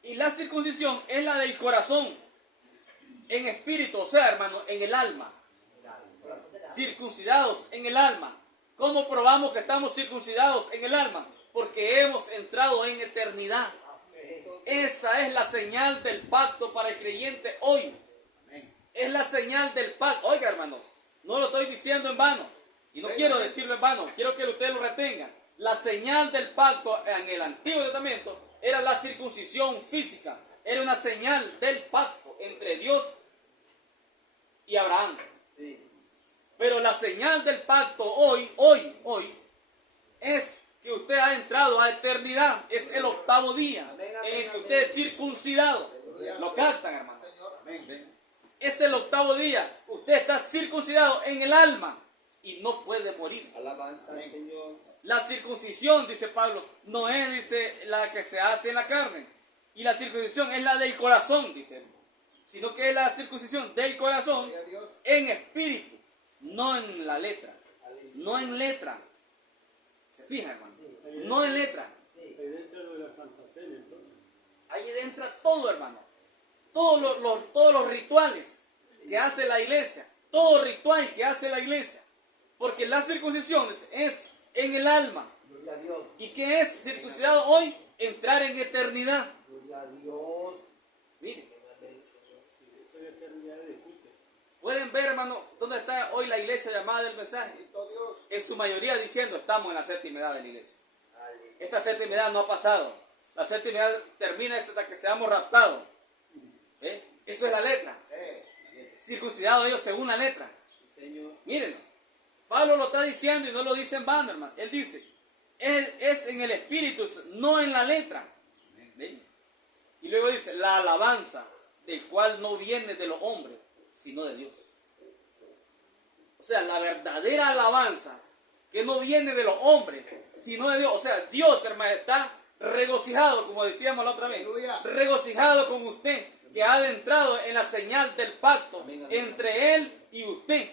Y la circuncisión es la del corazón, en espíritu, o sea, hermano, en el alma. Circuncidados en el alma. ¿Cómo probamos que estamos circuncidados en el alma? Porque hemos entrado en eternidad. Esa es la señal del pacto para el creyente hoy. Es la señal del pacto. Oiga, hermano, no lo estoy diciendo en vano. Y no quiero decirlo en vano. Quiero que ustedes lo retengan. La señal del pacto en el Antiguo Testamento era la circuncisión física. Era una señal del pacto entre Dios y Abraham. Pero la señal del pacto hoy, es que usted ha entrado a eternidad. Es el octavo día en que usted es circuncidado. ¿Lo captan, hermano? Es el octavo día. Usted está circuncidado en el alma y no puede morir. Alabanza al Señor. La circuncisión, dice Pablo, no es, dice, la que se hace en la carne. Y la circuncisión es la del corazón, dice. Sino que es la circuncisión del corazón en espíritu, no en la letra. no en letra. ¿Se fijan, hermano? No en letra. Sí. Ahí entra todo, hermano. Todos los rituales que hace la iglesia. Todo ritual que hace la iglesia. Porque la circuncisión es en el alma. Gloria a Dios. ¿Y qué es circuncidado hoy? Entrar en eternidad. Gloria a Dios. Mire. Pueden ver, hermano, dónde está hoy la iglesia llamada del mensaje. En su mayoría diciendo, estamos en la séptima edad de la iglesia. Esta séptima edad no ha pasado. La séptima edad termina hasta que seamos raptados. Eso es la letra. Circuncidado ellos según la letra. Mírenlo. Pablo lo está diciendo y no lo dice en vano, hermano. Él dice, es en el espíritu, no en la letra. ¿Ven? Y luego dice, la alabanza, del cual no viene de los hombres, sino de Dios. O sea, la verdadera alabanza, que no viene de los hombres, sino de Dios. O sea, Dios, hermano, está regocijado, como decíamos la otra vez, regocijado con usted, que ha adentrado en la señal del pacto entre Él y usted.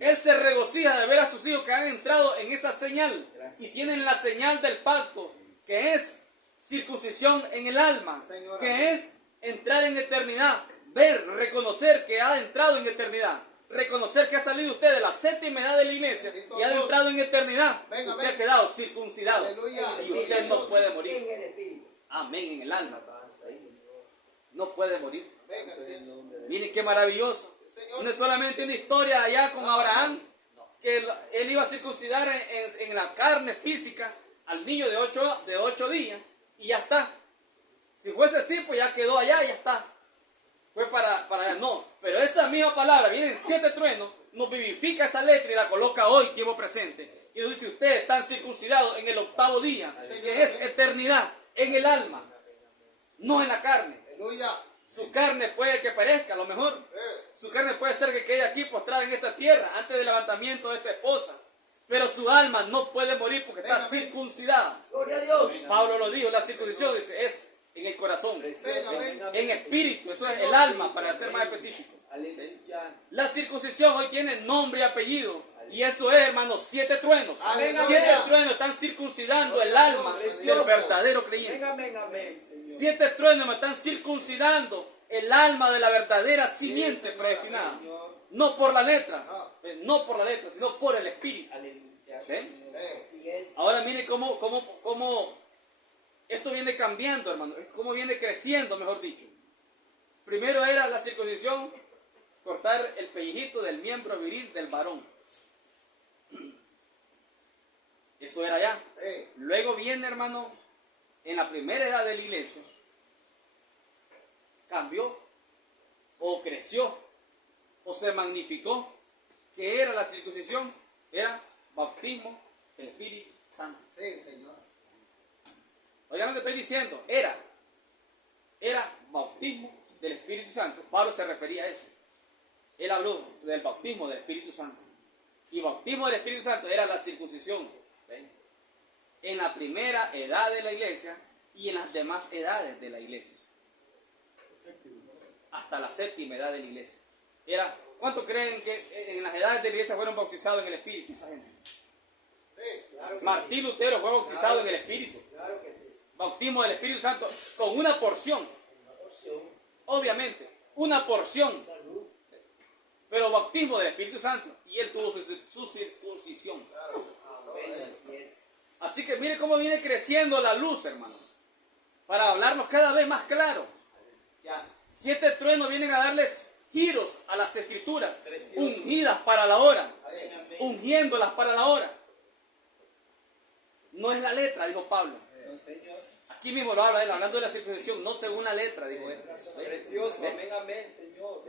Él se regocija de ver a sus hijos que han entrado en esa señal y tienen la señal del pacto, que es circuncisión en el alma, que es entrar en eternidad, ver, reconocer que ha entrado en eternidad, reconocer que ha salido usted de la séptima edad de la iglesia y ha entrado en eternidad. Usted ha quedado circuncidado y usted no puede morir. En el espíritu. Amén, en el alma. No puede morir. Miren qué maravilloso. No es solamente una historia allá con Abraham, que él iba a circuncidar en la carne física al niño de 8 días y ya está. Si fuese así, pues ya quedó allá y ya está. Fue para allá. No, pero esa misma palabra, vienen 7 truenos, nos vivifica esa letra y la coloca hoy, tiempo presente. Y nos dice, ustedes están circuncidados en el 8º día, que es eternidad, en el alma, no en la carne. Su carne puede que perezca, a lo mejor. Su carne puede ser que quede aquí postrada en esta tierra antes del levantamiento de esta esposa. Pero su alma no puede morir porque está circuncidada. Gloria a Dios. Pablo lo dijo, la circuncisión dice, es en el corazón, en espíritu, eso es el alma, para ser más específico. Aleluya. La circuncisión hoy tiene nombre y apellido. Y eso es, hermanos, 7 truenos. Amén, 7 amén. truenos están circuncidando el alma del verdadero creyente. Amén, amén, Señor. 7 truenos me están circuncidando el alma de la verdadera simiente predestinada. No por la letra, no por la letra, sino por el espíritu. Aleluya. ¿Ven? Así es. Ahora mire cómo esto viene cambiando, hermano. Cómo viene creciendo, mejor dicho. Primero era la circuncisión, cortar el pellejito del miembro viril del varón. Eso era ya. Luego viene, hermano, en la primera edad de la iglesia, cambió, o creció, o se magnificó. ¿Qué era la circuncisión? Era bautismo del Espíritu Santo. Oigan lo que estoy diciendo, era bautismo del Espíritu Santo. Pablo se refería a eso. Él habló del bautismo del Espíritu Santo. Y bautismo del Espíritu Santo era la circuncisión. ¿Ven? En la primera edad de la iglesia y en las demás edades de la iglesia. Hasta la séptima edad de la iglesia. ¿Cuántos creen que en las edades de la iglesia fueron bautizados en el Espíritu esa gente? Claro que Martín Lutero fue bautizado en el Espíritu. Claro que sí. Bautismo del Espíritu Santo con una porción. Una porción. Obviamente, una porción. Salud. Pero bautismo del Espíritu Santo. Y él tuvo su circuncisión. Amén, así es. Así que mire cómo viene creciendo la luz, hermano. Para hablarnos cada vez más claro. Ya. 7 truenos vienen a darles giros a las escrituras. Precioso. Ungidas para la hora. Amén, amén. Ungiéndolas para la hora. No es la letra, dijo Pablo. No, Señor. Aquí mismo lo habla él, hablando de la circuncisión, no según la letra, dijo él. Precioso. ¿Ven? Amén, amén, Señor.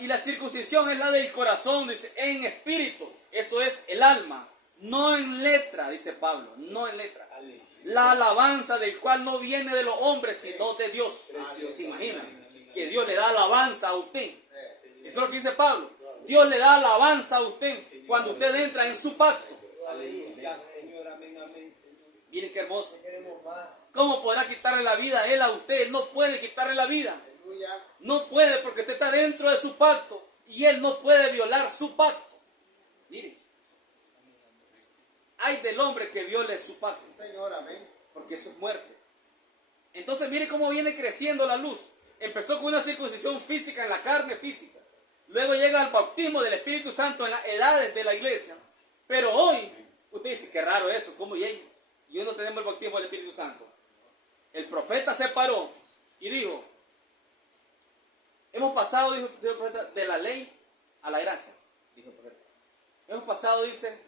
Y la circuncisión es la del corazón, dice, en espíritu. Eso es el alma. No en letra, dice Pablo, no en letra. La alabanza del cual no viene de los hombres, sino de Dios. ¿Se imaginan? Que Dios le da alabanza a usted. Eso es lo que dice Pablo. Dios le da alabanza a usted cuando usted entra en su pacto. Aleluya, Señor. Amén, amén, Señor. Miren qué hermoso. Queremos más. ¿Cómo podrá quitarle la vida a él a usted? Él no puede quitarle la vida. No puede porque usted está dentro de su pacto y él no puede violar su pacto. Mire, hay del hombre que viole su pacto, Señor, amén. porque eso es muerte. Entonces mire cómo viene creciendo la luz. Empezó con una circuncisión física en la carne física. Luego llega al bautismo del Espíritu Santo en las edades de la iglesia. Pero hoy, usted dice, qué raro eso, ¿cómo y hoy no tenemos el bautismo del Espíritu Santo? El profeta se paró y dijo, hemos pasado, dijo el profeta, de la ley a la gracia, dijo el profeta. Hemos pasado, dice,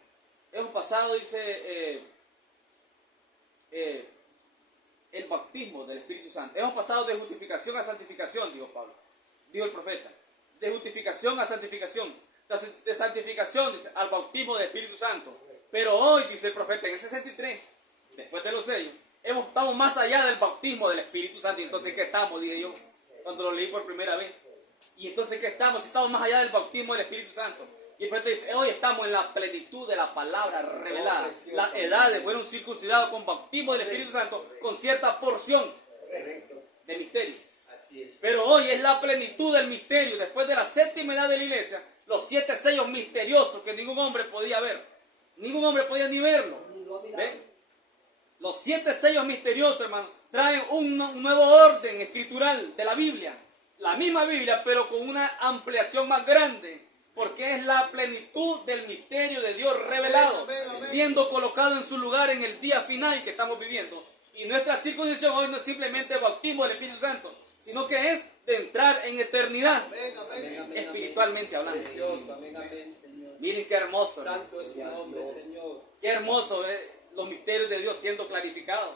el bautismo del Espíritu Santo. Hemos pasado de justificación a santificación, dijo Pablo, dijo el profeta. De justificación a santificación. Entonces, de santificación, dice, al bautismo del Espíritu Santo. Pero hoy, dice el profeta, en el 63, después de los sellos, estamos más allá del bautismo del Espíritu Santo. Y entonces, ¿qué estamos? Dije yo, cuando lo leí por primera vez. Y entonces, ¿qué estamos? Estamos más allá del bautismo del Espíritu Santo. Y el profeta dice, hoy estamos en la plenitud de la palabra revelada. Las edades fueron circuncidados con bautismo del Espíritu Santo, con cierta porción de misterio. Pero hoy es la plenitud del misterio. Después de la séptima edad de la iglesia, los 7 sellos misteriosos que ningún hombre podía ver. Ningún hombre podía ni verlo. ¿Ven? Los 7 sellos misteriosos, hermano, traen un nuevo orden escritural de la Biblia. La misma Biblia, pero con una ampliación más grande. Porque es la plenitud del misterio de Dios revelado, siendo colocado en su lugar en el día final que estamos viviendo. Y nuestra circuncisión hoy no es simplemente el bautismo del Espíritu Santo, sino que es de entrar en eternidad, espiritualmente hablando. Miren qué hermoso. Santo es su nombre, Señor. Qué hermoso los misterios de Dios siendo clarificados.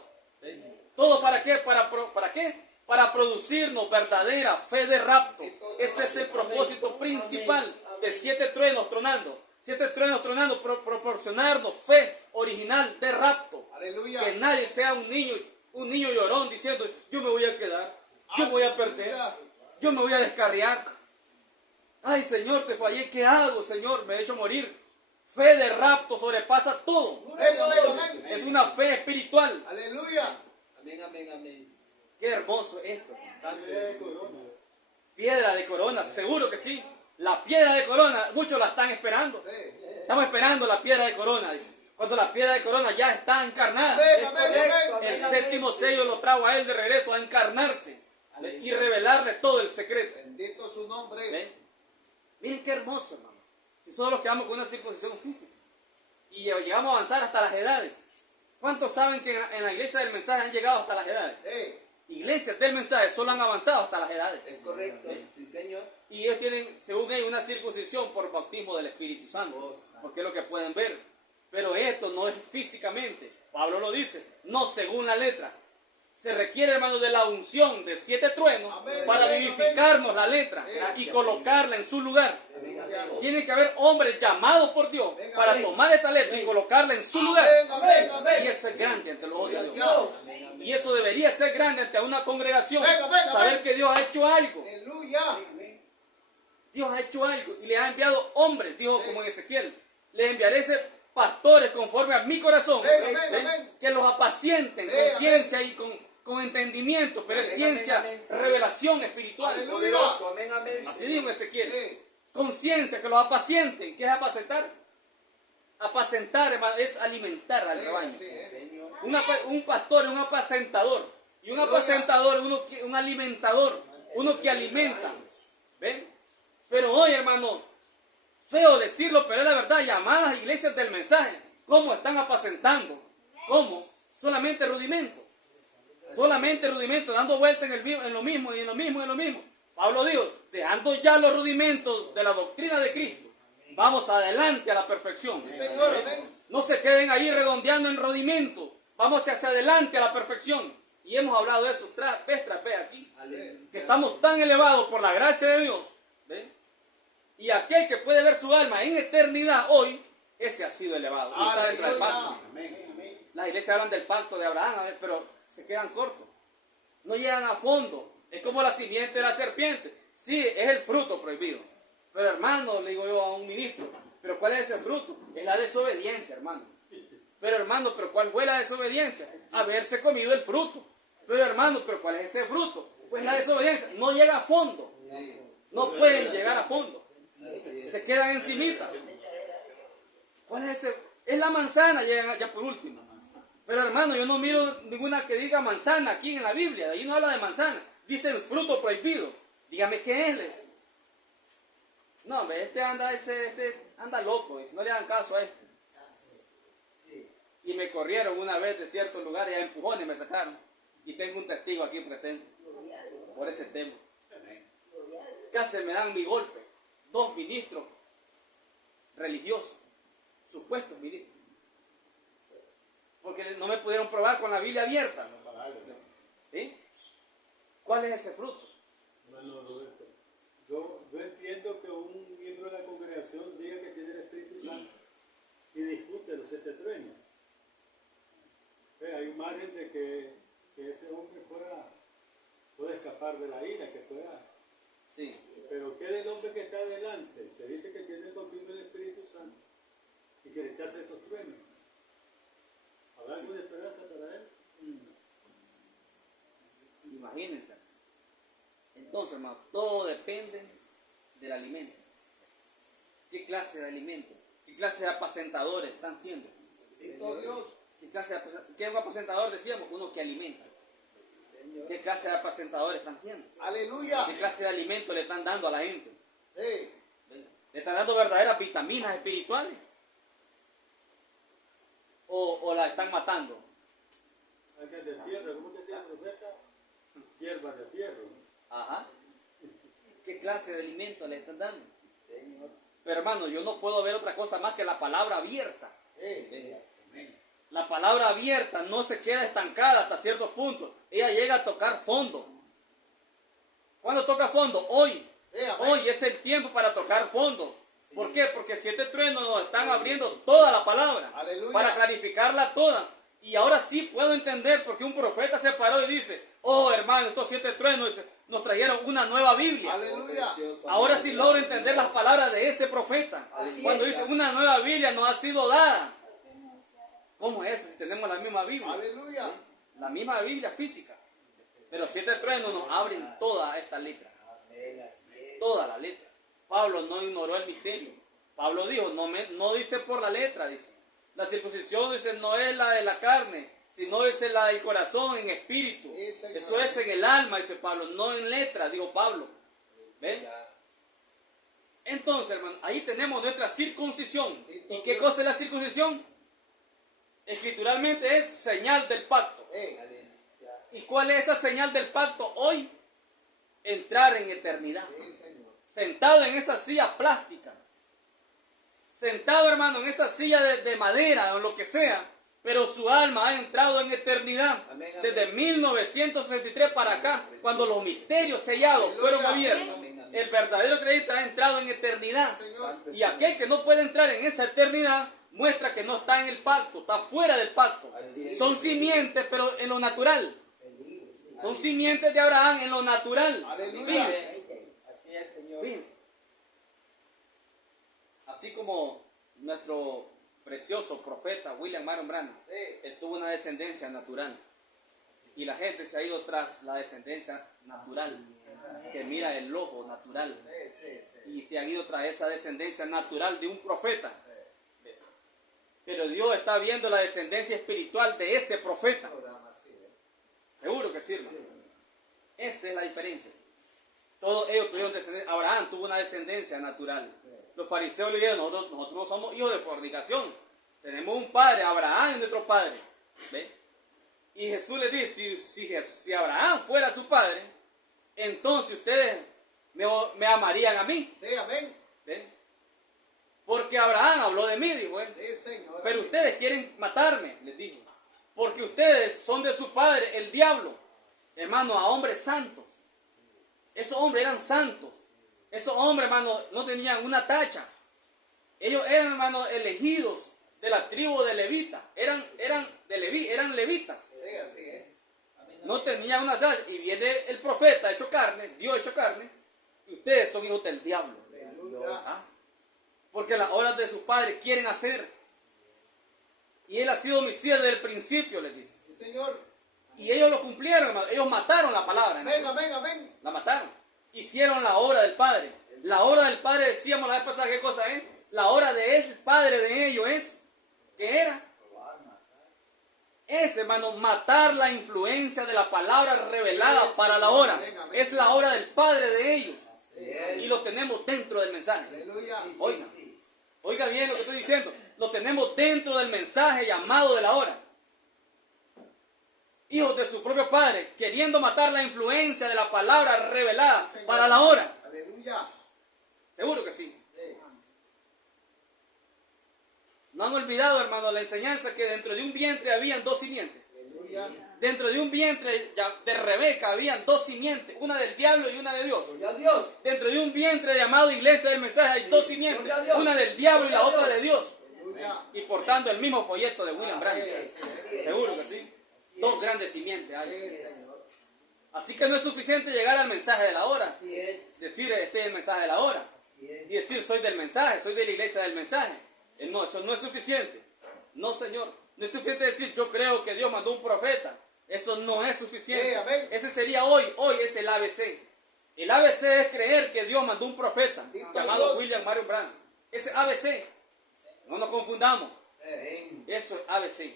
¿Todo para qué? ¿Para qué? Para producirnos verdadera fe de rapto. Ese es el propósito principal de 7 truenos tronando. 7 truenos tronando, proporcionarnos fe original de rapto. Aleluya. Que nadie sea un niño llorón diciendo, yo me voy a quedar, yo me voy a perder, yo me voy a descarriar. Ay, Señor, te fallé, ¿qué hago, Señor? Me he hecho morir. Fe de rapto sobrepasa todo. Amén. Es una fe espiritual. Aleluya. Amén, amén, amén. Qué hermoso es esto. Santo es su nombre. Piedra de corona, seguro que sí. La piedra de corona, muchos la están esperando. Estamos esperando la piedra de corona, dice. Cuando la piedra de corona ya está encarnada. El séptimo sello lo trajo a él de regreso a encarnarse y revelarle todo el secreto. Bendito su nombre. ¿Ven? Miren qué hermoso, hermano. Si solo nos quedamos con una circuncisión física y llegamos a avanzar hasta las edades. ¿Cuántos saben que en la iglesia del mensaje han llegado hasta las edades? Iglesias del mensaje solo han avanzado hasta las edades. Es correcto. Sí, Señor. Y ellos tienen, según ellos, una circuncisión por bautismo del Espíritu Santo. Porque es lo que pueden ver. Pero esto no es físicamente. Pablo lo dice, no según la letra. Se requiere, hermano, de la unción de 7 truenos para vivificarnos la letra y colocarla en su lugar. Tiene que haber hombres llamados por Dios para tomar esta letra y colocarla en su lugar. Y eso es grande ante los ojos de Dios. Y eso debería ser grande ante una congregación. Saber que Dios ha hecho algo. Dios ha hecho algo y le ha enviado hombres, dijo como en Ezequiel. Les enviaré pastores conforme a mi corazón, que los apacienten con ciencia y con entendimiento, pero es ciencia, revelación espiritual. Poderoso, amén, amén. Así dijo Ezequiel. Con ciencia, que los apacienten. ¿Qué es apacentar? Apacentar, hermano, es alimentar al rebaño. Un pastor es un apacentador. Y un apacentador es un alimentador. Uno que alimenta. ¿Ven? Pero hoy, hermano, feo decirlo, pero es la verdad, llamadas iglesias del mensaje, ¿cómo están apacentando? ¿Cómo? Solamente rudimento. Solamente rudimento, dando vueltas en lo mismo y en lo mismo y en lo mismo. Pablo dijo, dejando ya los rudimentos de la doctrina de Cristo, vamos adelante a la perfección. No se queden ahí redondeando en rudimento, vamos hacia adelante a la perfección. Y hemos hablado de eso vez tras vez aquí, que estamos tan elevados por la gracia de Dios. ¿Ven? Y aquel que puede ver su alma en eternidad hoy, ese ha sido elevado. Y está dentro del pacto. Las iglesias hablan del pacto de Abraham, pero se quedan cortos. No llegan a fondo. Es como la simiente de la serpiente. Sí, es el fruto prohibido. Pero hermano, le digo yo a un ministro, ¿pero cuál es ese fruto? Es la desobediencia, hermano. Pero hermano, ¿pero cuál fue la desobediencia? Haberse comido el fruto. Pero hermano, ¿pero cuál es ese fruto? Pues la desobediencia. No llega a fondo. No pueden llegar a fondo. Se quedan encimita. ¿Cuál es ese? Es la manzana, ya por último. Pero hermano, yo no miro ninguna que diga manzana aquí en la Biblia. Ahí no habla de manzana. Dice el fruto prohibido. Dígame qué es. No, hombre, este anda loco. No le hagan caso a este. Y me corrieron una vez de ciertos lugares, a empujones me sacaron. Y tengo un testigo aquí presente por ese tema. Casi me dan mi golpe. 2 ministros religiosos, supuestos ministros. Porque no me pudieron probar con la Biblia abierta. ¿Sí? ¿Cuál es ese fruto? Hermano Roberto, yo entiendo que un miembro de la congregación diga que tiene el Espíritu Santo y discute los 7 truenos. Hay un margen de que ese hombre pueda escapar de la ira, que pueda. Sí. Pero ¿qué del hombre que está adelante? Que dice que tiene el bautismo del Espíritu Santo y que rechaza esos truenos. ¿Habrá alguna esperanza para él? Imagínense. Entonces, hermano, todo depende del alimento. ¿Qué clase de alimento? ¿Qué clase de apacentadores están siendo? ¿Qué es un apacentador? Decíamos, uno que alimenta. ¿Qué clase de apacentadores están siendo? Aleluya. ¿Qué clase de alimento le están dando a la gente? Sí. ¿Le están dando verdaderas vitaminas espirituales? ¿O la están matando? Alguien de fierro, ¿cómo decía el profeta? Hierbas de fierro. Ajá. ¿Qué clase de alimento le están dando? Pero hermano, yo no puedo ver otra cosa más que la palabra abierta. La palabra abierta no se queda estancada hasta ciertos puntos. Ella llega a tocar fondo. ¿Cuándo toca fondo? Hoy. Hoy es el tiempo para tocar fondo. ¿Por qué? Porque 7 truenos nos están abriendo toda la palabra. Aleluya. Para clarificarla toda. Y ahora sí puedo entender por qué un profeta se paró y dice, oh hermano, estos 7 truenos nos trajeron una nueva Biblia. Aleluya. Ahora sí logro entender las palabras de ese profeta. Cuando dice una nueva Biblia nos ha sido dada. ¿Cómo es eso si tenemos la misma Biblia? Aleluya. La misma Biblia física. Pero 7 truenos nos abren toda esta letra. Toda la letra. Pablo no ignoró el misterio. Pablo dijo, no dice por la letra, dice. La circuncisión, dice, no es la de la carne, sino es la del corazón, en espíritu. Eso es en el alma, dice Pablo, no en letra, dijo Pablo. ¿Ven? Entonces, hermano, ahí tenemos nuestra circuncisión. ¿Y qué cosa es la circuncisión? Escrituralmente es señal del pacto. ¿Y cuál es esa señal del pacto hoy? Entrar en eternidad. Sentado en esa silla plástica. Sentado, hermano, en esa silla de madera o lo que sea. Pero su alma ha entrado en eternidad. Desde 1963 para acá, cuando los misterios sellados fueron abiertos. El verdadero creyente ha entrado en eternidad. Y aquel que no puede entrar en esa eternidad muestra que no está en el pacto, está fuera del pacto. Son simientes, pero en lo natural. Son simientes de Abraham en lo natural. Aleluya. Así es, Señor. Fíjense. Así como nuestro precioso profeta William Marion Branham, él tuvo una descendencia natural. Y la gente se ha ido tras la descendencia natural, que mira el ojo natural. Y se ha ido tras esa descendencia natural de un profeta. Pero Dios está viendo la descendencia espiritual de ese profeta. Seguro que sí, hermano. Esa es la diferencia. Todos ellos tuvieron descendencia. Abraham tuvo una descendencia natural. Los fariseos le dijeron, nosotros no somos hijos de fornicación. Tenemos un padre, Abraham es nuestro padre. ¿Ve? Y Jesús les dice, si Abraham fuera su padre, entonces ustedes me amarían a mí. Sí, amén. ¿Ve? Porque Abraham habló de mí, dijo él. Sí, Señor. Pero ustedes quieren matarme, les dijo. Porque ustedes son de su padre, el diablo. Hermano, a hombres santos. Esos hombres eran santos. Esos hombres, hermano, no tenían una tacha. Ellos eran, hermano, elegidos de la tribu de Levita. Eran levitas. Sí, así es. No tenían una tacha. Y viene el profeta hecho carne, Dios hecho carne. Y ustedes son hijos del diablo. Aleluya. ¿Ah? Porque las obras de sus padres quieren hacer. Y él ha sido homicida desde el principio, les dice. Sí, Señor. Y ellos lo cumplieron, hermano. Ellos mataron la palabra. Amén, amén, amén. La mataron. Hicieron la obra del Padre. La obra del Padre, decíamos la vez pasada, ¿qué cosa es? La hora de el padre de ellos es, ¿qué era? Es, hermano, matar la influencia de la palabra revelada para la hora. Es la hora del padre de ellos. Y lo tenemos dentro del mensaje. Aleluya. Oiga, oiga bien lo que estoy diciendo. Lo tenemos dentro del mensaje llamado de la hora. Hijos de su propio padre, queriendo matar la influencia de la palabra revelada para la hora. Aleluya. Seguro que sí. No han olvidado, hermano, la enseñanza que dentro de un vientre habían dos simientes. Aleluya. Dentro de un vientre de Rebeca habían dos simientes, una del diablo y una de Dios. Gloria a Dios. Dentro de un vientre llamado iglesia del mensaje hay dos simientes, Gloria a Dios. una del diablo y la Gloria a otra Dios. de Dios. Aleluya. Y portando el mismo folleto de William Brandt. Así es. Seguro que sí. Dos grandes simientes hay. Sí, Señor. Así que no es suficiente llegar al mensaje de la hora. Así es. Decir, este es el mensaje de la hora. Así es. Y decir, soy del mensaje, soy de la iglesia del mensaje. No, eso no es suficiente. No, Señor. No es suficiente decir, yo creo que Dios mandó un profeta. Eso no es suficiente. Amén. Ese sería hoy es el ABC. El ABC es creer que Dios mandó un profeta Bendito llamado Dios. William Marion Brandt. Ese es ABC. No nos confundamos. Amén. Eso es ABC.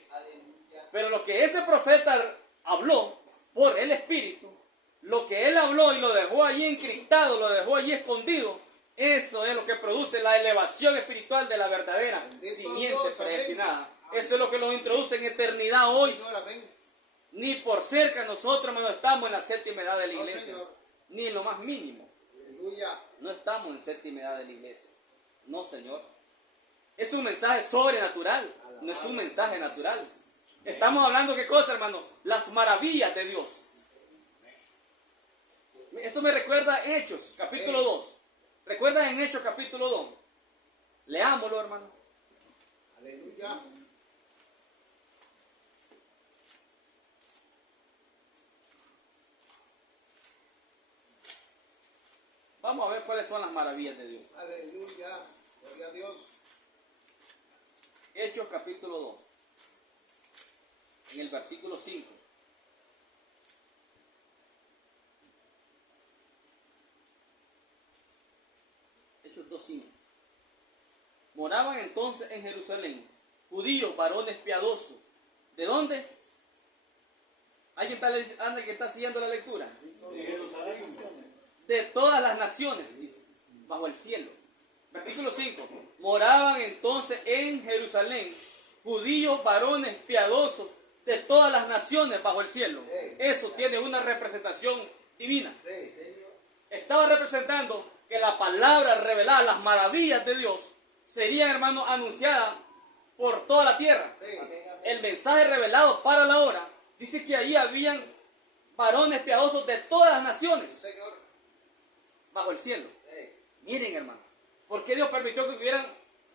Pero lo que ese profeta habló por el Espíritu, lo que él habló y lo dejó allí encriptado, lo dejó allí escondido, eso es lo que produce la elevación espiritual de la verdadera Bendito simiente Dios, amén. predestinada. Eso es lo que nos introduce en eternidad hoy. Señor, amén. Ni por cerca nosotros, hermano, estamos en la séptima edad de la No, iglesia. Señor. Ni en lo más mínimo. Aleluya. No estamos en séptima edad de la iglesia. No, Señor. Es un mensaje sobrenatural. No es un mensaje natural. Estamos hablando, ¿qué cosa, hermano? Las maravillas de Dios. Eso me recuerda a Hechos, capítulo 2. ¿Recuerdan en Hechos, capítulo 2? Leámoslo, hermano. Aleluya. Vamos a ver cuáles son las maravillas de Dios. Aleluya. Gloria a Dios. Hechos, capítulo 2. En el versículo 5. Hechos 2:5. Moraban entonces en Jerusalén judíos, varones piadosos. ¿De dónde? ¿Alguien que está siguiendo la lectura? De Jerusalén. De todas las naciones, dice, bajo el cielo. Versículo 5. Moraban entonces en Jerusalén judíos, varones piadosos de todas las naciones bajo el cielo. Eso tiene una representación divina. Sí. Estaba representando que la palabra revelada, las maravillas de Dios, serían, hermano, anunciadas por toda la tierra. Sí. El mensaje revelado para la hora dice que allí habían varones piadosos de todas las naciones Señor. bajo el cielo. Sí. Miren, hermano, ¿por qué Dios permitió que hubieran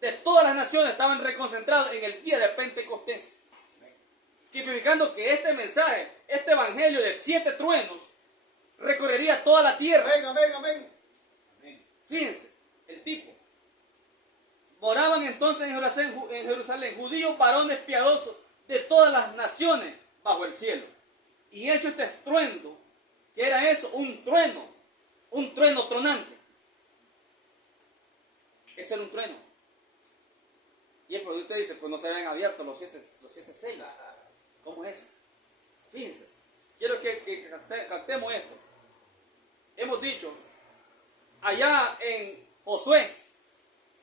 de todas las naciones, estaban reconcentrados en el día de Pentecostés? Significando que este mensaje, este evangelio de 7 truenos, recorrería toda la tierra. Amén, amén, amén. Fíjense, el tipo. Moraban entonces en Jerusalén judíos, varones piadosos de todas las naciones bajo el cielo. Y hecho este estruendo, ¿qué era eso? Un trueno tronante. Ese era un trueno. Y el producto dice, pues no se habían abierto los siete sellos. ¿Cómo es eso? Fíjense, quiero que captemos esto. Hemos dicho, allá en Josué,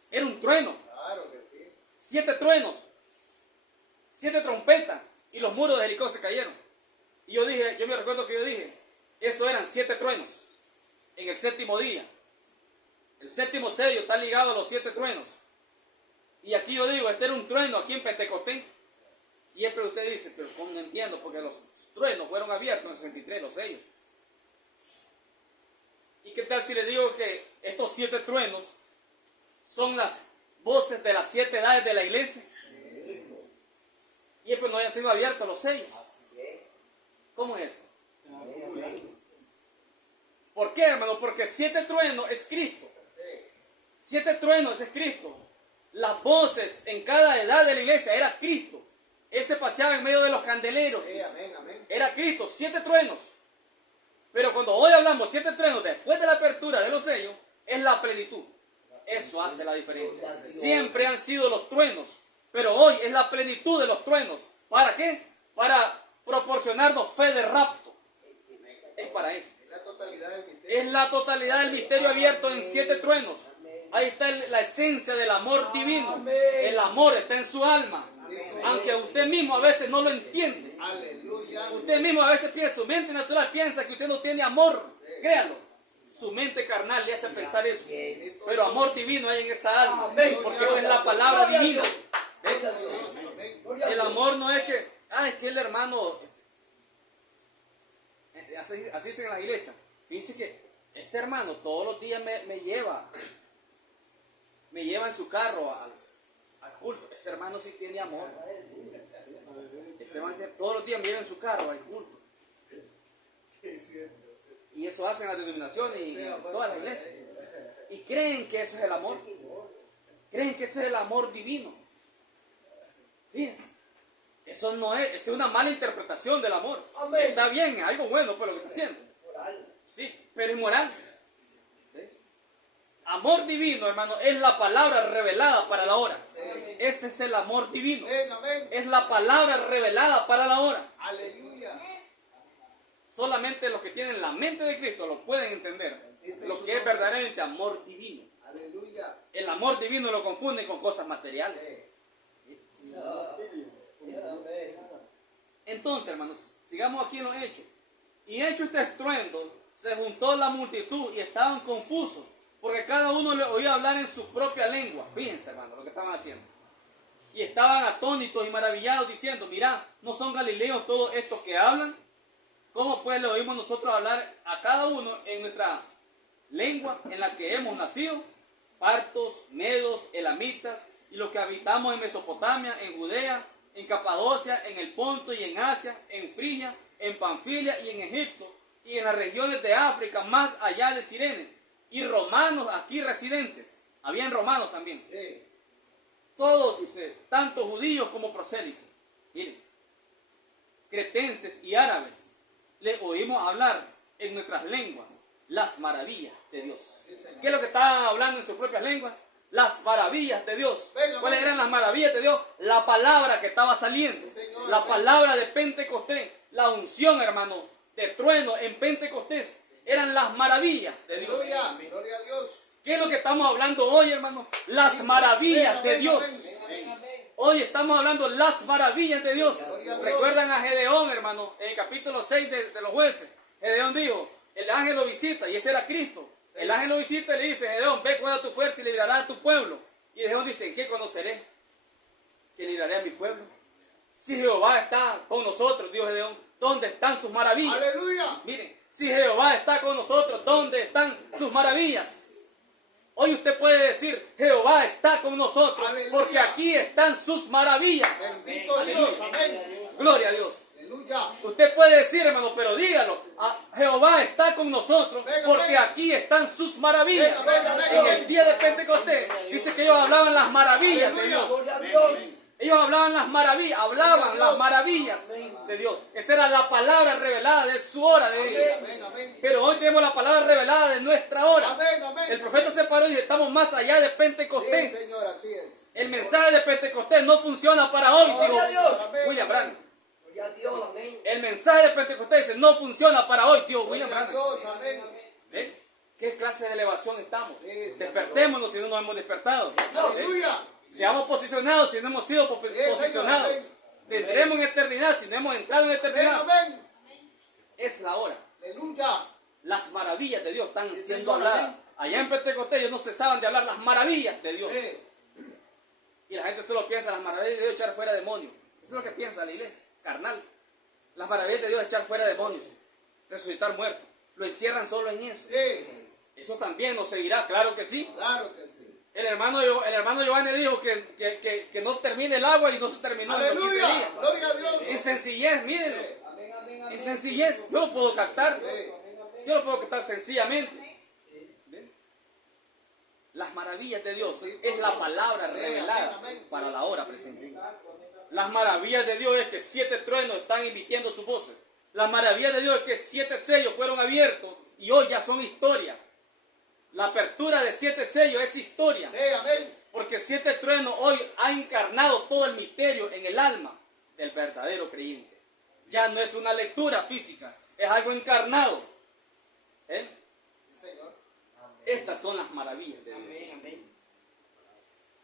era un trueno. Claro que sí. 7 truenos, 7 trompetas, y los muros de Jericó se cayeron. Y yo me recuerdo que yo dije, eso eran 7 truenos en el 7º día. El 7º sello está ligado a los 7 truenos. Y aquí yo digo, este era un trueno aquí en Pentecostés. Y es pero usted dice, pero ¿cómo no entiendo? Porque los truenos fueron abiertos en el 63, los sellos. ¿Y qué tal si le digo que estos 7 truenos son las voces de las 7 edades de la iglesia? Y pues no hayan sido abiertos los sellos. ¿Cómo es eso? ¿Por qué, hermano? Porque 7 truenos es Cristo. 7 truenos es Cristo. Las voces en cada edad de la iglesia era Cristo. Él se paseaba en medio de los candeleros. Sí, amén, amén. Era Cristo, 7 truenos. Pero cuando hoy hablamos 7 truenos después de la apertura de los sellos, es la plenitud. Eso hace la diferencia. Siempre han sido los truenos, pero hoy es la plenitud de los truenos. ¿Para qué? Para proporcionarnos fe de rapto. Es para eso. La totalidad del misterio. Es la totalidad del misterio abierto en 7 truenos. Ahí está la esencia del amor divino. El amor está en su alma. Aunque usted mismo a veces no lo entiende. Aleluya. Usted mismo a veces piensa, su mente natural piensa que usted no tiene amor. Créalo. Su mente carnal le hace pensar eso. Pero amor divino hay en esa alma. Porque esa es la palabra divina. El amor no es que, es que el hermano, así dicen en la iglesia. Dice que este hermano todos los días me lleva en su carro al culto. Ese hermano sí tiene amor. Ese hermano todos los días me lleva en su carro al culto. Y eso hacen las denominaciones y en todas las iglesias. Y creen que eso es el amor. Creen que ese es el amor divino. Fíjense. Eso no es, es una mala interpretación del amor. Está bien, algo bueno por lo que está haciendo. Sí, pero es moral. ¿Sí? Amor divino, hermano, es la palabra revelada para la hora. Ese es el amor divino. Es la palabra revelada para la hora. Aleluya. Solamente los que tienen la mente de Cristo lo pueden entender. Lo que es verdaderamente amor divino. Aleluya. El amor divino lo confunden con cosas materiales. Entonces, hermanos, sigamos aquí en los hechos. Y hecho este estruendo, se juntó la multitud y estaban confusos, porque cada uno le oía hablar en su propia lengua. Fíjense, hermanos, lo que estaban haciendo. Y estaban atónitos y maravillados, diciendo: mirad, ¿no son galileos todos estos que hablan? ¿Cómo pues le oímos nosotros hablar a cada uno en nuestra lengua en la que hemos nacido? Partos, medos, elamitas, y los que habitamos en Mesopotamia, en Judea, en Capadocia, en el Ponto y en Asia, en Frigia, en Panfilia y en Egipto, y en las regiones de África, más allá de Cirene, y romanos aquí residentes. Habían romanos también. Todos, dice, tanto judíos como prosélitos. Miren, cretenses y árabes, le oímos hablar en nuestras lenguas las maravillas de Dios. ¿Qué es lo que estaban hablando en sus propias lenguas? Las maravillas de Dios. ¿Cuáles eran las maravillas de Dios? La palabra que estaba saliendo. La palabra de Pentecostés. La unción, hermano, de trueno en Pentecostés. Eran las maravillas de Dios. Gloria a Dios. ¿Qué es lo que estamos hablando hoy, hermano? Las maravillas de Dios. Hoy estamos hablando las maravillas de Dios. Recuerdan a Gedeón, hermano, en el capítulo 6 de los jueces. Gedeón dijo: el ángel lo visita, y ese era Cristo. El ángel lo visita y le dice: Gedeón, ve con tu fuerza y librarás a tu pueblo. Y Gedeón dice: ¿en qué conoceré que libraré a mi pueblo? Si Jehová está con nosotros, dijo Gedeón, ¿dónde están sus maravillas? Aleluya. Miren, si Jehová está con nosotros, ¿dónde están sus maravillas? Hoy usted puede decir: Jehová está con nosotros, Aleluya. porque aquí están sus maravillas. Bendito Dios. Amén. Gloria a Dios. Aleluya. Usted puede decir, hermano, pero dígalo: Jehová está con nosotros, porque aquí están sus maravillas. En el día de Pentecostés dice que ellos hablaban las maravillas de Dios. Ellos hablaban las maravillas, las maravillas de Dios. Esa era la palabra revelada de su hora de Dios. Amén, amén. Pero hoy tenemos la palabra revelada de nuestra hora. Amén, amén. El profeta se paró y dice: estamos más allá de Sí, Pentecostés. Señor, así es. El mensaje de Pentecostés no funciona para hoy, dijo Gloria a Dios. William Branham. Gloria a Dios, amén. El mensaje de Pentecostés dice: no funciona para hoy, dijo William Gloria a Branham. Dios. Amén. ¿Ven? ¿Qué clase de elevación estamos? Sí, Despertémonos si no nos hemos despertado. Aleluya. Seamos posicionados si no hemos sido posicionados. Señor, Entremos en eternidad si no hemos entrado en Amén, eternidad. amén. Es la hora. Aleluya. Las maravillas de Dios están Sí, siendo Señor, habladas. amén. Allá en Pentecostés ellos no cesaban de hablar las maravillas de Dios. Sí. Y la gente solo piensa: las maravillas de Dios, echar fuera demonios. Eso es lo que piensa la iglesia, carnal. Las maravillas de Dios, echar fuera demonios, resucitar muertos. Lo encierran solo en eso. Sí. Eso también nos seguirá, claro que sí. Claro que sí. El hermano Giovanni dijo que no termine el agua y no se terminó en 15 Aleluya. días. Gloria a Dios. En sencillez, mírenlo. Sí. En sencillez, yo lo puedo captar. Sí. Yo lo puedo captar sencillamente. ¿Ven? Las maravillas de Dios es la palabra revelada para la hora presente. Las maravillas de Dios es que 7 truenos están emitiendo sus voces. Las maravillas de Dios es que 7 sellos fueron abiertos y hoy ya son historia. La apertura de 7 sellos es historia. Amén. Porque 7 truenos hoy ha encarnado todo el misterio en el alma del verdadero creyente. Ya no es una lectura física, es algo encarnado. ¿Eh? Señor. Estas son las maravillas de Dios.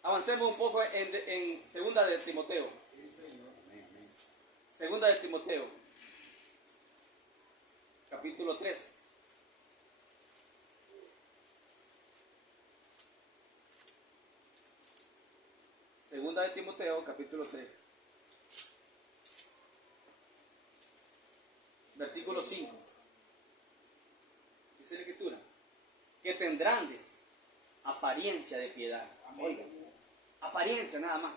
Avancemos un poco en segunda de Timoteo. Segunda de Timoteo, capítulo 3. Segunda de Timoteo, capítulo 3. Versículo 5. Dice la Escritura, que tendrán apariencia de piedad. Oigan, apariencia nada más.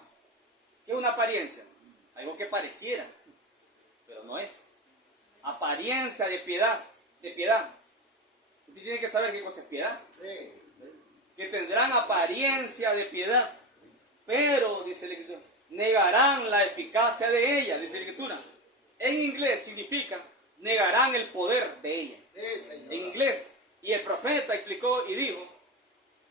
¿Qué es una apariencia? Algo que pareciera, pero no es. Apariencia de piedad, de piedad. Usted tiene que saber qué cosa es piedad. Sí. Que tendrán apariencia de piedad, pero, dice la Escritura, negarán la eficacia de ella, dice la Escritura. En inglés significa, negarán el poder de ella. Sí, Señor. En inglés. Y el profeta explicó y dijo,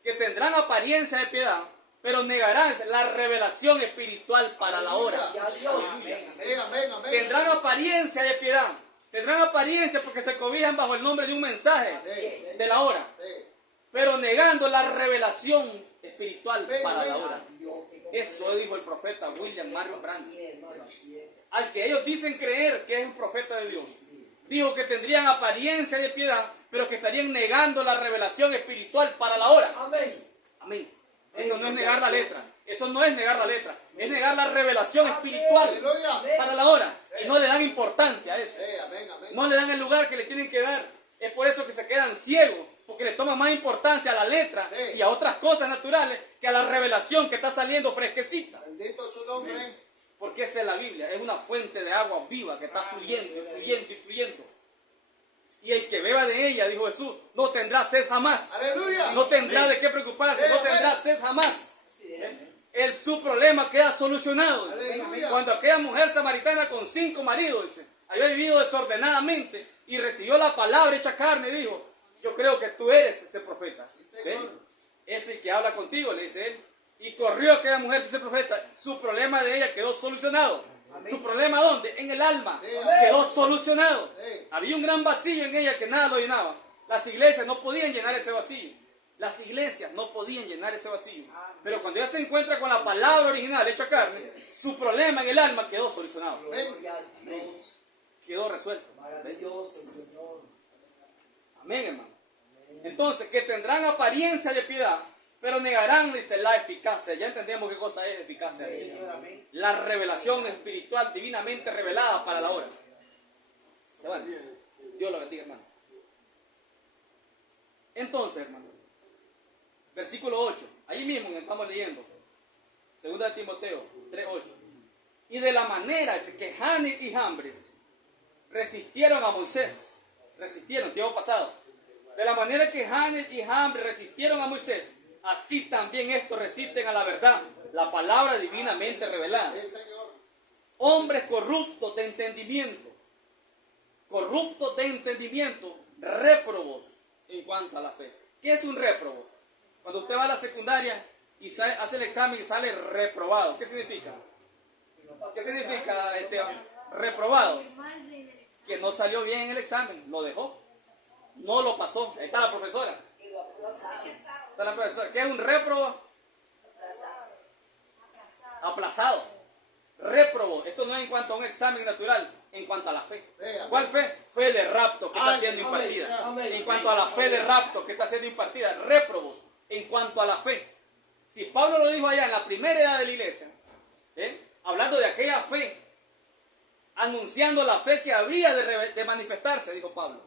que tendrán apariencia de piedad, pero negarán la revelación espiritual para la hora. Y a Dios. Amén, amén. Tendrán apariencia de piedad. Tendrán apariencia porque se cobijan bajo el nombre de un mensaje Sí. de la hora, Sí. pero negando la revelación espiritual Ven, para ven. la hora. Eso dijo el profeta William Marion Branham. Sí, hermano, así es. Al que ellos dicen creer que es un profeta de Dios, dijo que tendrían apariencia de piedad, pero que estarían negando la revelación espiritual para la hora. Amén. Amén. Eso no es negar la letra. Eso no es negar la letra. Es negar la revelación espiritual Aleluya. para la hora. Y no le dan importancia a eso. Sí, amén, amén. No le dan el lugar que le tienen que dar. Es por eso que se quedan ciegos. Porque le toman más importancia a la letra Sí. y a otras cosas naturales que a la revelación que está saliendo fresquecita. Bendito su nombre. Porque esa es la Biblia. Es una fuente de agua viva que está fluyendo y fluyendo y fluyendo. Y el que beba de ella, dijo Jesús, no tendrá sed jamás. Aleluya. No tendrá de qué preocuparse, no tendrá sed jamás. Su problema queda solucionado. Aleluya. Cuando aquella mujer samaritana con 5 maridos, dice, había vivido desordenadamente y recibió la palabra hecha carne, dijo, yo creo que tú eres ese profeta. ¿Ve? Es el que habla contigo, le dice él. Y corrió aquella mujer, dice el profeta, su problema de ella quedó solucionado. ¿Su problema dónde? En el alma. Quedó solucionado. Había un gran vacío en ella que nada lo llenaba. Las iglesias no podían llenar ese vacío. Las iglesias no podían llenar ese vacío. Pero cuando ella se encuentra con la palabra original hecha carne, su problema en el alma quedó solucionado. Gloria a Dios. Quedó resuelto. Maravilloso el Señor. Amén, hermano. Entonces, que tendrán apariencia de piedad, pero negarán, dice, la eficacia. Ya entendemos qué cosa es eficacia. La revelación espiritual divinamente revelada para la hora. ¿Se van? Dios lo bendiga, hermano. Entonces, hermano, versículo 8. Ahí mismo estamos leyendo. Segunda de Timoteo 3:8. Y de la manera que Janes y Jambres resistieron a Moisés. Resistieron, tiempo pasado. De la manera que Janes y Jambres resistieron a Moisés, así también estos resisten a la verdad, la palabra divinamente revelada. Sí, Señor. Hombres corruptos de entendimiento, réprobos en cuanto a la fe. ¿Qué es un réprobo? Cuando usted va a la secundaria y hace el examen y sale reprobado, ¿qué significa? ¿Qué significa reprobado? Que no salió bien en el examen, lo dejó, no lo pasó. Ahí está la profesora. Está la profesora. ¿Qué es un réprobo? Aplazado. Réprobo. Esto no es en cuanto a un examen natural, en cuanto a la fe. ¿Cuál fe? Fe de rapto que está siendo impartida. En cuanto a la fe de rapto que está siendo impartida, réprobos en cuanto a la fe. Si Pablo lo dijo allá en la primera edad de la iglesia, hablando de aquella fe, anunciando la fe que había de manifestarse, dijo Pablo.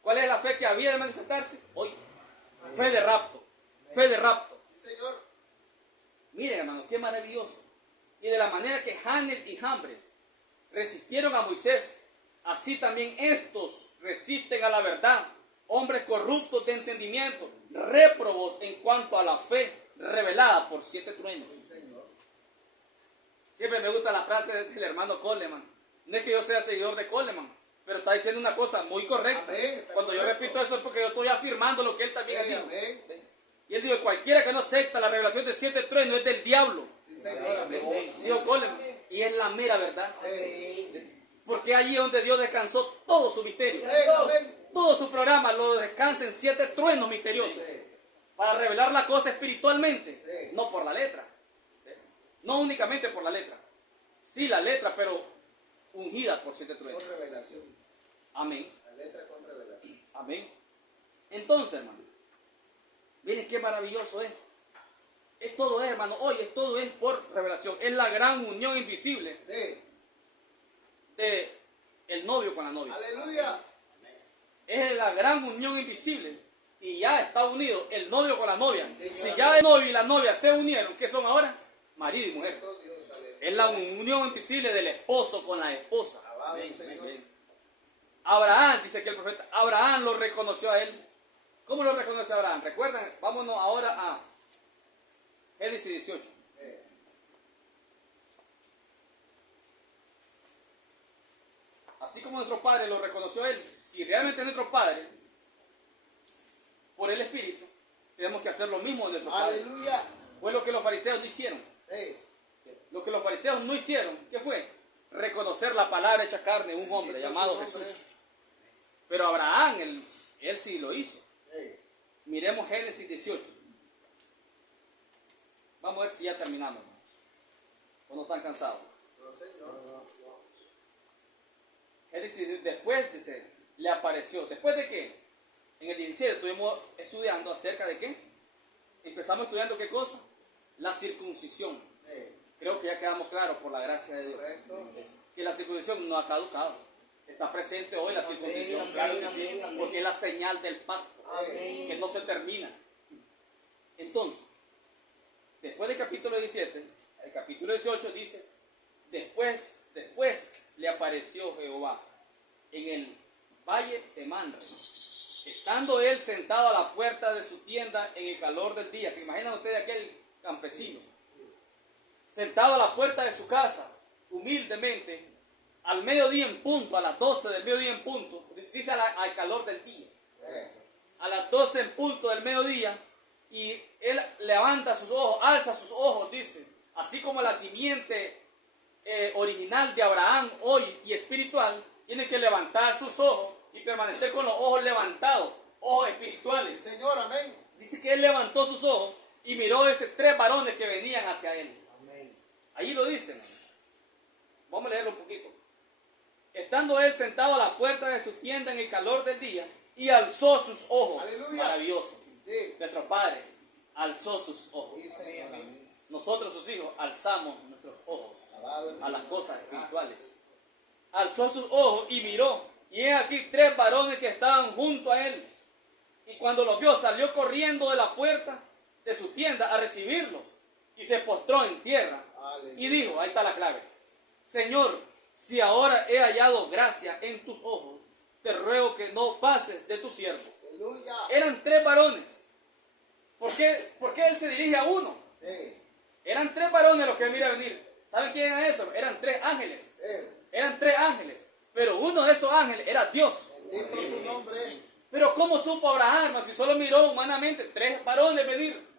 ¿Cuál es la fe que había de manifestarse? Hoy. Fe de rapto. Fe de rapto. Señor. Miren, hermanos, qué maravilloso. Y de la manera que Janes y Jambres resistieron a Moisés, así también estos resisten a la verdad. Hombres corruptos de entendimiento, réprobos en cuanto a la fe revelada por 7 truenos. Siempre me gusta la frase del hermano Coleman. No es que yo sea seguidor de Coleman, Pero está diciendo una cosa muy correcta. Amén, está Cuando yo correcto. repito eso es porque yo estoy afirmando lo que él también Sí, dijo. amén. Y él dijo, cualquiera que no acepta la revelación de 7 truenos es del diablo. Sí, Señor, amén. Dijo Coleman. Y es la mera verdad. Amén. Porque allí es donde Dios descansó todo su misterio. Amén, amén. Todo su programa lo descansa en 7 truenos misteriosos. Sí. Para revelar la cosa espiritualmente. Sí. No por la letra. No únicamente por la letra. Sí, la letra, pero ungida por 7 truenos. Con revelación. Amén. La letra con revelación. Amén. Entonces, hermano, miren qué maravilloso es. Es todo, hermano. Hoy es todo es por revelación. Es la gran unión invisible Sí. de el novio con la novia. Aleluya. Es la gran unión invisible. Y ya está unido el novio con la novia. Señor. Si ya el novio y la novia se unieron, ¿qué son ahora? Marido y mujer. Dios, aleluya. Es la unión invisible del esposo con la esposa. Alabado Amén, Señor. amén. Abraham, dice aquí el profeta, Abraham lo reconoció a él. ¿Cómo lo reconoce Abraham? Recuerdan, vámonos ahora a Génesis 18. Así como nuestro Padre lo reconoció a él, si realmente es nuestro Padre, por el Espíritu, tenemos que hacer lo mismo de nuestro Padre. Aleluya. Fue lo que los fariseos no hicieron. Sí. Lo que los fariseos no hicieron, ¿qué fue? Reconocer la palabra hecha carne, un hombre llamado Jesús. Pero Abraham, él sí lo hizo. Sí. Miremos Génesis 18. Vamos a ver si ya terminamos. ¿O no están cansados? No, Señor. Génesis, después dice, le apareció. ¿Después de qué? En el 17 estuvimos estudiando acerca de qué. Empezamos estudiando qué cosa. La circuncisión. Sí. Creo que ya quedamos claros por la gracia de Dios. Correcto. Que la circuncisión no ha caducado. Está presente hoy la circuncisión, Amén, claro que amén, sí, amén. porque es la señal del pacto, Amén. que no se termina. Entonces, después del capítulo 17, el capítulo 18 dice, después le apareció Jehová en el valle de Mamre, estando él sentado a la puerta de su tienda en el calor del día. ¿Se imaginan ustedes aquel campesino? Sentado a la puerta de su casa, humildemente, al mediodía en punto, a las 12 del mediodía en punto, dice al calor del día, a las 12 en punto del mediodía, y él levanta sus ojos, alza sus ojos, dice, así como la simiente original de Abraham hoy y espiritual, tiene que levantar sus ojos y permanecer con los ojos levantados, ojos espirituales. Señor, amén. Dice que él levantó sus ojos y miró a esos 3 varones que venían hacia él. Ahí lo dice, hermano. Vamos a leerlo un poquito. Estando él sentado a la puerta de su tienda en el calor del día, y alzó sus ojos. Aleluya. Maravilloso. Sí. Nuestro Padre alzó sus ojos. Sí, Señor, amén. Nosotros, sus hijos, alzamos nuestros ojos Alabado el a las Señor. cosas espirituales. Alzó sus ojos y miró, y he aquí 3 varones que estaban junto a él. Y cuando los vio, salió corriendo de la puerta de su tienda a recibirlos, y se postró en tierra. Aleluya. Y dijo, ahí está la clave: Señor, si ahora he hallado gracia en tus ojos, te ruego que no pases de tu siervo. Aleluya. Eran 3 varones. ¿Por qué él se dirige a uno? Sí. Eran 3 varones los que él mira venir. ¿Saben quién era eso? Eran 3 ángeles. Eran 3 ángeles. Pero uno de esos ángeles era Dios. Bendito su nombre. Pero ¿cómo supo Abraham, hermano, si solo miró humanamente 3 varones venir?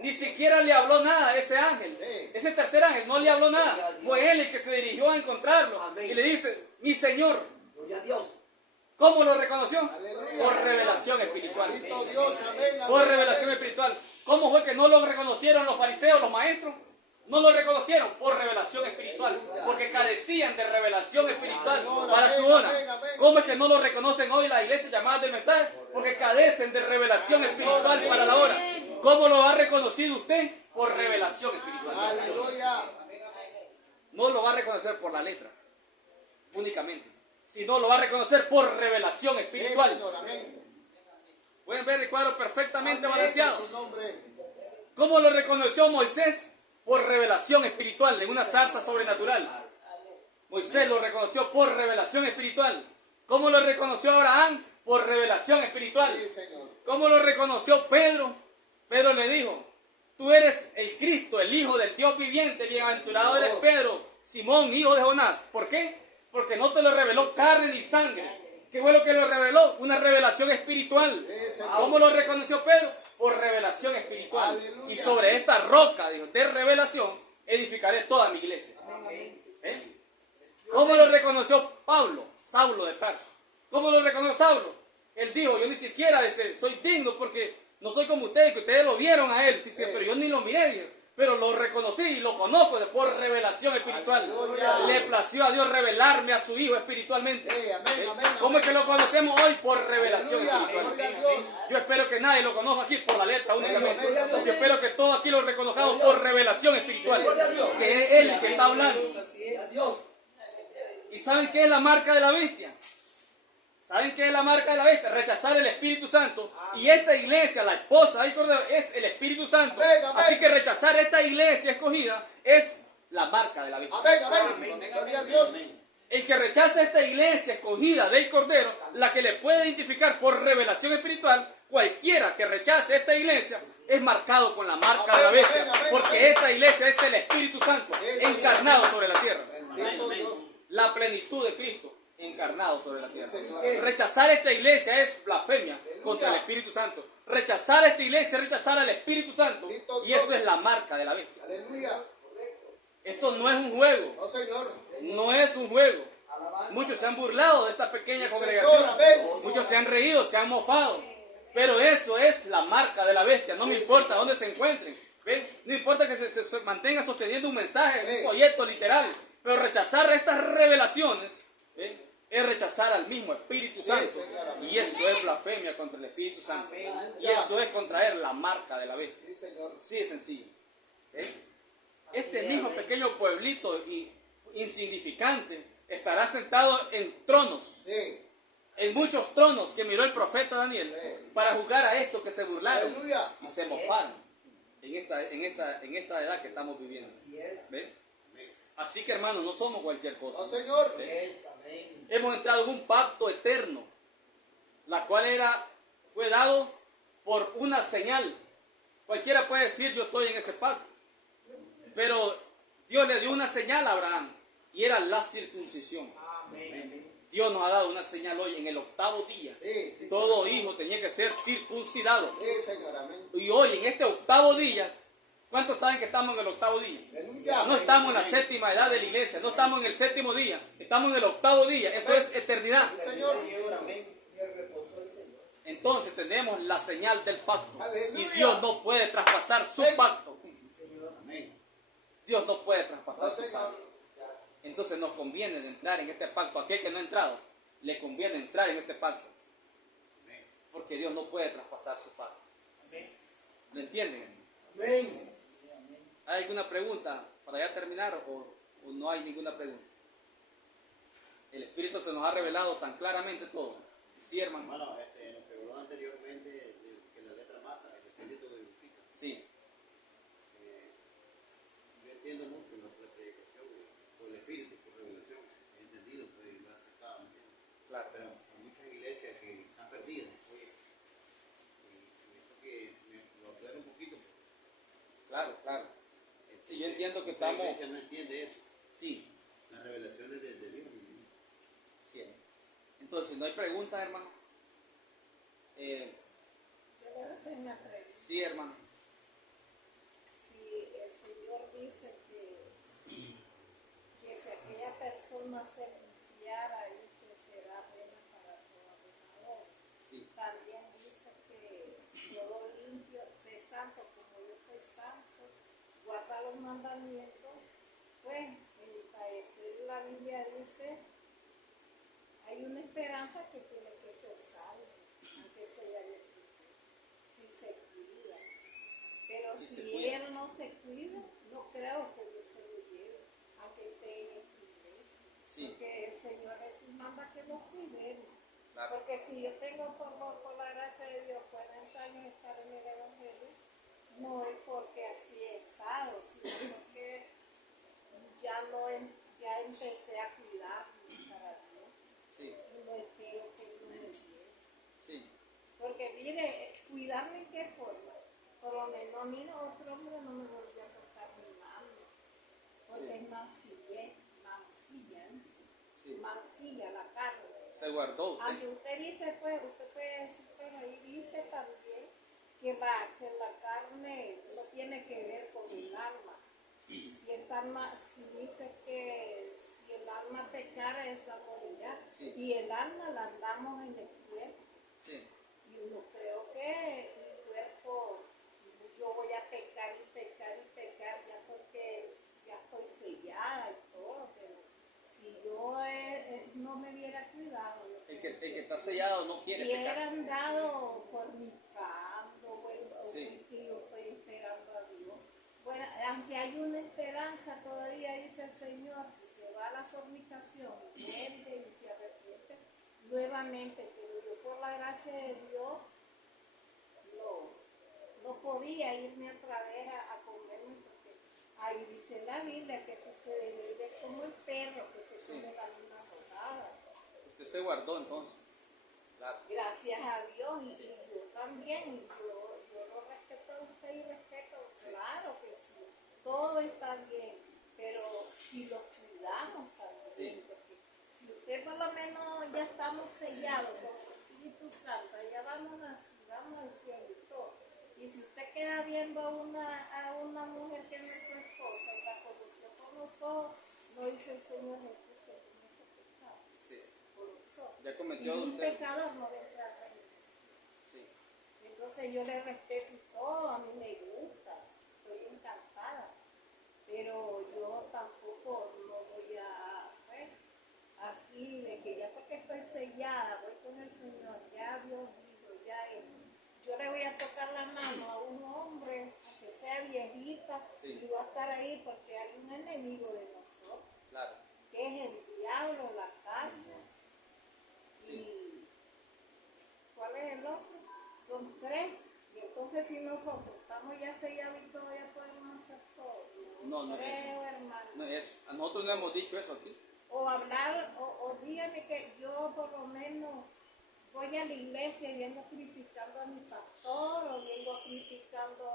Ni siquiera le habló nada a ese ángel. Ese tercer ángel no le habló nada. Fue él el que se dirigió a encontrarlo. Amén. Y le dice, mi Señor. Gloria a Dios. ¿Cómo lo reconoció? Aleluya. Por revelación espiritual. Bendito Dios, amén. Por amén, revelación amén. espiritual. ¿Cómo fue que no lo reconocieron los fariseos, los maestros? No lo reconocieron por revelación espiritual, porque carecían de revelación espiritual para su honra. ¿Cómo es que no lo reconocen hoy las iglesias llamadas del mensaje? Porque carecen de revelación espiritual para la hora. ¿Cómo lo ha reconocido usted? Por revelación espiritual. Aleluya. No lo va a reconocer por la letra, únicamente, sino lo va a reconocer por revelación Sí, espiritual. Señor, amén. Pueden ver el cuadro perfectamente Amén, balanceado. en su nombre. ¿Cómo lo reconoció Moisés? Por revelación espiritual, en una zarza sobrenatural. Moisés lo reconoció por revelación espiritual. ¿Cómo lo reconoció Abraham? Por revelación espiritual. Sí, Señor. ¿Cómo lo reconoció Pedro? Pedro le dijo, tú eres el Cristo, el Hijo del Dios viviente, bienaventurado eres Pedro, Simón, hijo de Jonás. ¿Por qué? porque no te lo reveló carne ni sangre. ¿Qué fue lo que lo reveló? Una revelación espiritual. ¿Cómo lo reconoció Pedro? Por revelación espiritual. Y sobre esta roca, dijo, de revelación, edificaré toda mi iglesia. ¿Eh? ¿Cómo lo reconoció Pablo? Saulo de Tarso. ¿Cómo lo reconoció Saulo? Él dijo, yo ni siquiera soy digno porque no soy como ustedes, que ustedes lo vieron a él. Dice, pero yo ni lo miré, dijo. Pero lo reconocí y lo conozco por revelación espiritual. Le plació a Dios revelarme a su Hijo espiritualmente. ¿Cómo es que lo conocemos hoy? Por revelación espiritual. Yo espero que nadie lo conozca aquí por la letra únicamente. Yo espero que todos aquí lo reconozcamos por revelación espiritual. Que es Él el que está hablando. ¿Y saben qué es la marca de la bestia? ¿Saben qué es la marca de la bestia? Rechazar el Espíritu Santo. Y esta iglesia, la esposa del Cordero, es el Espíritu Santo. Así que rechazar esta iglesia escogida es la marca de la bestia. El que rechaza esta iglesia escogida del Cordero, la que le puede identificar por revelación espiritual, cualquiera que rechace esta iglesia es marcado con la marca de la bestia. Porque esta iglesia es el Espíritu Santo encarnado sobre la tierra. La plenitud de Cristo encarnado sobre la tierra. Rechazar esta iglesia es blasfemia contra el Espíritu Santo. Rechazar esta iglesia es rechazar al Espíritu Santo. Y eso es la marca de la bestia. Esto no es un juego. No es un juego. Muchos se han burlado de esta pequeña congregación. Muchos se han reído, se han mofado. Pero eso es la marca de la bestia. No me importa dónde se encuentren. ¿Ven? No importa que se mantenga sosteniendo un mensaje, un folleto literal. Pero rechazar estas revelaciones, ¿ven?, es rechazar al mismo Espíritu Santo. Y eso es blasfemia contra el Espíritu Santo. Y eso es contraer la marca de la bestia. Sí, es sencillo. Este mismo pequeño pueblito insignificante estará sentado en tronos. En muchos tronos que miró el profeta Daniel para juzgar a estos que se burlaron y se mofaron en esta edad que estamos viviendo. ¿Ven? Así que, hermanos, no somos cualquier cosa. Hemos entrado en un pacto eterno, la cual fue dado por una señal. Cualquiera puede decir, yo estoy en ese pacto. Pero Dios le dio una señal a Abraham, y era la circuncisión. Dios nos ha dado una señal hoy, en el 8º día. Todo hijo tenía que ser circuncidado. Y hoy, en este 8º día, ¿cuántos saben que estamos en el 8º día? No estamos en la 7ª edad de la iglesia, no estamos en el 7º día, estamos en el 8º día. Eso es eternidad. Entonces tenemos la señal del pacto. Y Dios no puede traspasar su pacto. Dios no puede traspasar su pacto. Entonces nos conviene entrar en este pacto. A aquel que no ha entrado, le conviene entrar en este pacto. Porque Dios no puede traspasar su pacto. ¿Lo entienden? ¿Hay alguna pregunta para ya terminar o no hay ninguna pregunta? El Espíritu se nos ha revelado tan claramente todo. Sí, hermano. Bueno, nos reveló anteriormente que la letra mata, el Espíritu vivifica. Sí. Yo entiendo mucho la predicación por el Espíritu, por revelación. He entendido, pero lo he aceptado, ¿me entiendes? Claro. Pero hay muchas iglesias que están perdidas. Oye, y eso que lo aclaro un poquito. Claro, claro. Sí, yo entiendo que estamos... La iglesia no entiende eso. Sí. Las revelaciones de Dios. Sí. Entonces, ¿no hay preguntas, hermano? Sí, hermano. Si el Señor dice que si aquella persona se limpiara, dice, será pena para toda pecador. Sí. También dice que yo limpio, sé santo como yo soy santo, guarda los mandamientos. Pues, en mi parecer, la Biblia dice, hay una esperanza que tiene que ser salvo, aunque sea si se cuida. Pero Si se si cuida. él no se cuida, no creo que Dios se lo lleve, aunque esté en esta iglesia. Sí. Porque el Señor Jesús manda que nos cuidemos. Claro. Porque si yo tengo por la gracia de Dios 40 años estar en el Evangelio, no es porque así he estado, sino porque ya empecé a cuidarme para Dios. Sí. Y no espero que Él me lleve. Sí. Porque mire, cuidarme en qué forma. Por lo menos a mí otro hombre no me volvió a tocar mi mano. Porque Sí. es mancilla. Sí. mancilla la carne. Se guardó usted. Aunque usted dice, pues, usted puede decir, pero ahí dice también que la carne no tiene que ver con el alma. Si dice que si el alma pecara, esa morirá. Sí. Y el alma la andamos en el cuerpo. Sí. Y yo creo que mi cuerpo, yo voy a pecar y pecar y pecar, ya porque ya estoy sellada y todo, pero si yo no me hubiera cuidado, El que está sellado no quiere hubiera pecar. andado fornicando, bueno, Sí. que yo estoy esperando a Dios. Bueno, aunque hay una esperanza, todavía dice el Señor, si se va a la fornicación, vende y se arrepiente nuevamente, pero yo por la gracia de Dios no podía irme otra vez a comerme, porque ahí dice la Biblia que si se debe como el perro que se Sí. come la misma rodada. Usted se guardó entonces. Claro. Gracias a Dios y yo también, yo lo respeto a usted y respeto, claro que sí, todo está bien, pero si lo cuidamos también, Sí. porque si usted por lo menos ya estamos sellados con el Espíritu Santo, ya vamos al cielo y todo, y si usted queda viendo a una mujer que no es su esposa y la conoció con los ojos, no dice el Señor Jesús que tiene ese pecado. Sí. Por eso. Ya Y cometió un usted. pecador no debe entrar al reino de Dios. Sí. Entonces yo le respeto y todo, a mí me gusta, estoy encantada, pero yo tampoco no voy así de que ya porque estoy sellada, voy con el Señor, ya Dios dijo, ya es. Yo le voy a tocar la mano a un hombre, aunque sea viejita, Sí. y va a estar ahí porque hay un enemigo de nosotros, Claro. que es el diablo, la carne. Sí. Y ¿cuál es el otro? Son tres. Y entonces si nosotros estamos ya sellados y todo, ya podemos hacer todo. No, creo, hermano. No, a nosotros no hemos dicho eso aquí. O hablar, o dígame que yo por lo menos voy a la iglesia y vengo criticando a mi pastor, o vengo criticando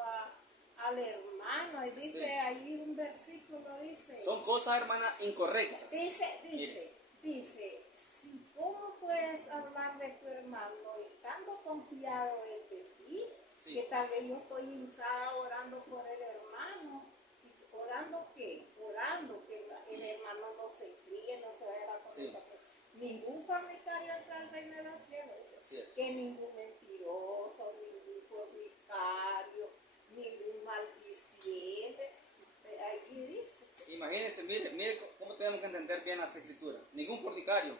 al hermano. Y dice Sí. ahí un versículo, dice. Son cosas, hermana, incorrectas. Dice, si ¿cómo puedes hablar de tu hermano estando confiado en de ti? Sí. Que tal vez yo estoy hincada orando por el hermano. ¿Y orando qué? Orando que el hermano no se críe, no se vaya a la fornicación. Ningún fornicario entra al reino de los cielos. Así es. Que ningún mentiroso, ningún fornicario, ningún maldiciente. Allí dice. Imagínense, mire cómo tenemos que entender bien las escrituras. Ningún fornicario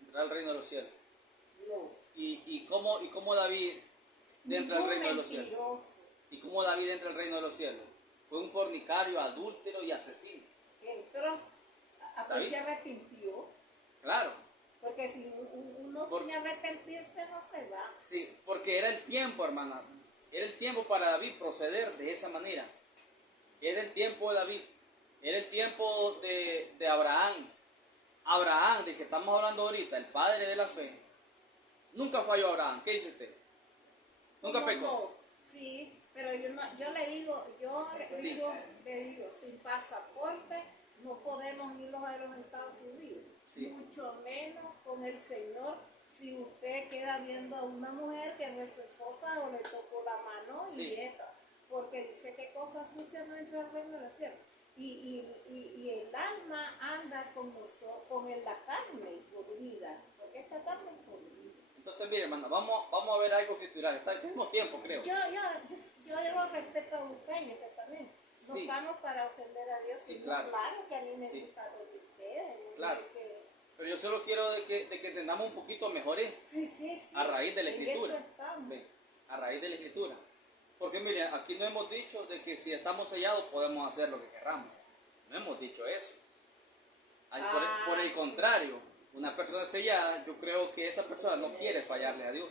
entrará al reino de los cielos. No. ¿Y cómo David entra al reino de los cielos? Mentiroso. ¿Y cómo David entra al reino de los cielos? Fue un fornicario, adúltero y asesino. Entró a David. se arrepintió, Claro. porque si uno sin arrepentirse no se va. Sí, porque era el tiempo, hermana. Era el tiempo para David proceder de esa manera. Era el tiempo de David. Era el tiempo de Abraham. Abraham, del que estamos hablando ahorita, el padre de la fe. Nunca falló Abraham. ¿Qué dice usted? Nunca ¿Cómo pecó. no? Sí, pero yo le digo, Sí. le digo, sin pasaporte no podemos irnos a los Estados Unidos. Sí. Mucho menos con el Señor. Si usted queda viendo a una mujer que no es su esposa o le tocó la mano Sí. y esta, porque dice que cosas sucias no entra al reino del cielo. Y el alma anda con nosotros, con la carne podrida, porque esta carne es podrida. Entonces, mire, hermana, vamos a ver algo escritural. Tenemos tiempo, creo. Yo lo respeto a usted y usted también. No Sí. estamos para ofender a Dios. Sí, sino claro. Claro que a mí me Sí. gusta lo de ustedes. ¿no? Claro. Que- Pero yo solo quiero de que entendamos un poquito mejor sí, a raíz de la en escritura. eso estamos. Ve, a raíz de la escritura. Porque mire, aquí no hemos dicho de que si estamos sellados podemos hacer lo que querramos. No hemos dicho eso. Por el contrario, una persona sellada, yo creo que esa persona no quiere fallarle a Dios.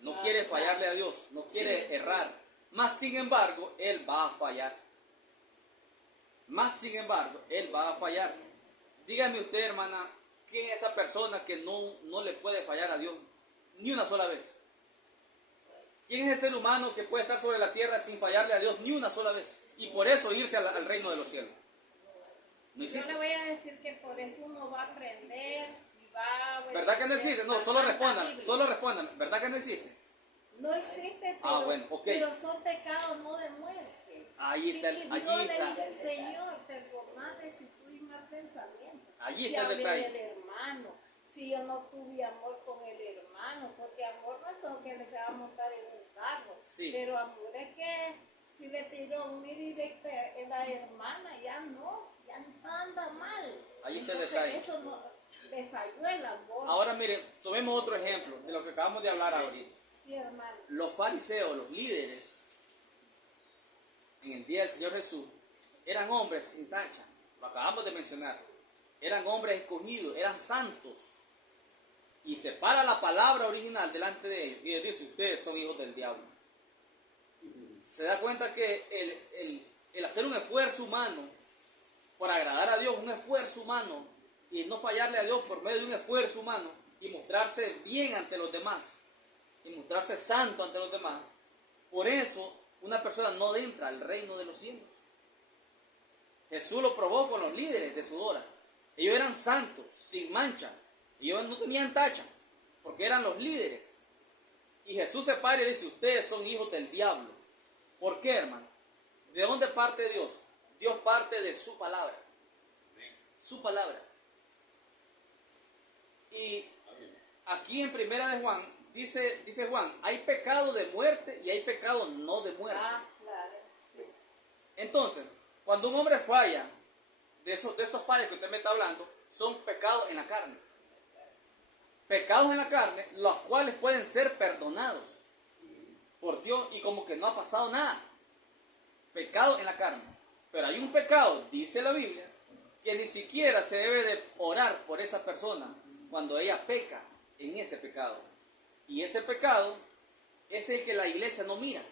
No quiere fallarle a Dios, no quiere errar. Más sin embargo, él va a fallar. Más sin embargo, él va a fallar. Dígame usted, hermana, ¿quién es esa persona que no le puede fallar a Dios ni una sola vez? ¿Quién es el ser humano que puede estar sobre la tierra sin fallarle a Dios ni una sola vez? Y por eso irse al reino de los cielos. No Yo existe. le voy a decir que por eso uno va a aprender y va a... ¿Verdad que no existe? No, la solo Santa respondan, Biblia. solo respondan. ¿Verdad que no existe? No existe, pero, Bueno, ok. pero son pecados no de muerte. Ahí está, Y allí Dios le está. dice, Señor, perdóname si tuve mal pensamiento. Allí si está el hablé detalle. del hermano, si yo no tuve amor con el hermano, porque amor no es todo que le va a montar en un carro, Sí. pero amor es que si le tiró un directo en la hermana, ya no anda mal. Ahí está el Entonces, detalle. eso no, le falló el amor. Ahora miren, tomemos otro ejemplo de lo que acabamos de hablar ahorita. Sí, hermano. Los fariseos, los líderes, en el día del Señor Jesús, eran hombres sin tacha. Lo acabamos de mencionar. Eran hombres escogidos, eran santos. Y se para la palabra original delante de ellos y les dice, ustedes son hijos del diablo. Se da cuenta que el hacer un esfuerzo humano por agradar a Dios, un esfuerzo humano, y no fallarle a Dios por medio de un esfuerzo humano, y mostrarse bien ante los demás, y mostrarse santo ante los demás, por eso una persona no entra al reino de los cielos. Jesús lo probó con los líderes de su hora. Ellos eran santos, sin mancha. Ellos no tenían tacha, porque eran los líderes. Y Jesús se para y le dice, ustedes son hijos del diablo. ¿Por qué, hermano? ¿De dónde parte Dios? Dios parte de su palabra. Su palabra. Y aquí en Primera de Juan, dice Juan, hay pecado de muerte y hay pecado no de muerte. Ah, claro. Entonces, cuando un hombre falla, de esos fallos que usted me está hablando, son pecados en la carne. Pecados en la carne, los cuales pueden ser perdonados por Dios y como que no ha pasado nada. Pecados en la carne. Pero hay un pecado, dice la Biblia, que ni siquiera se debe de orar por esa persona cuando ella peca en ese pecado. Y ese pecado es el que la iglesia no mira.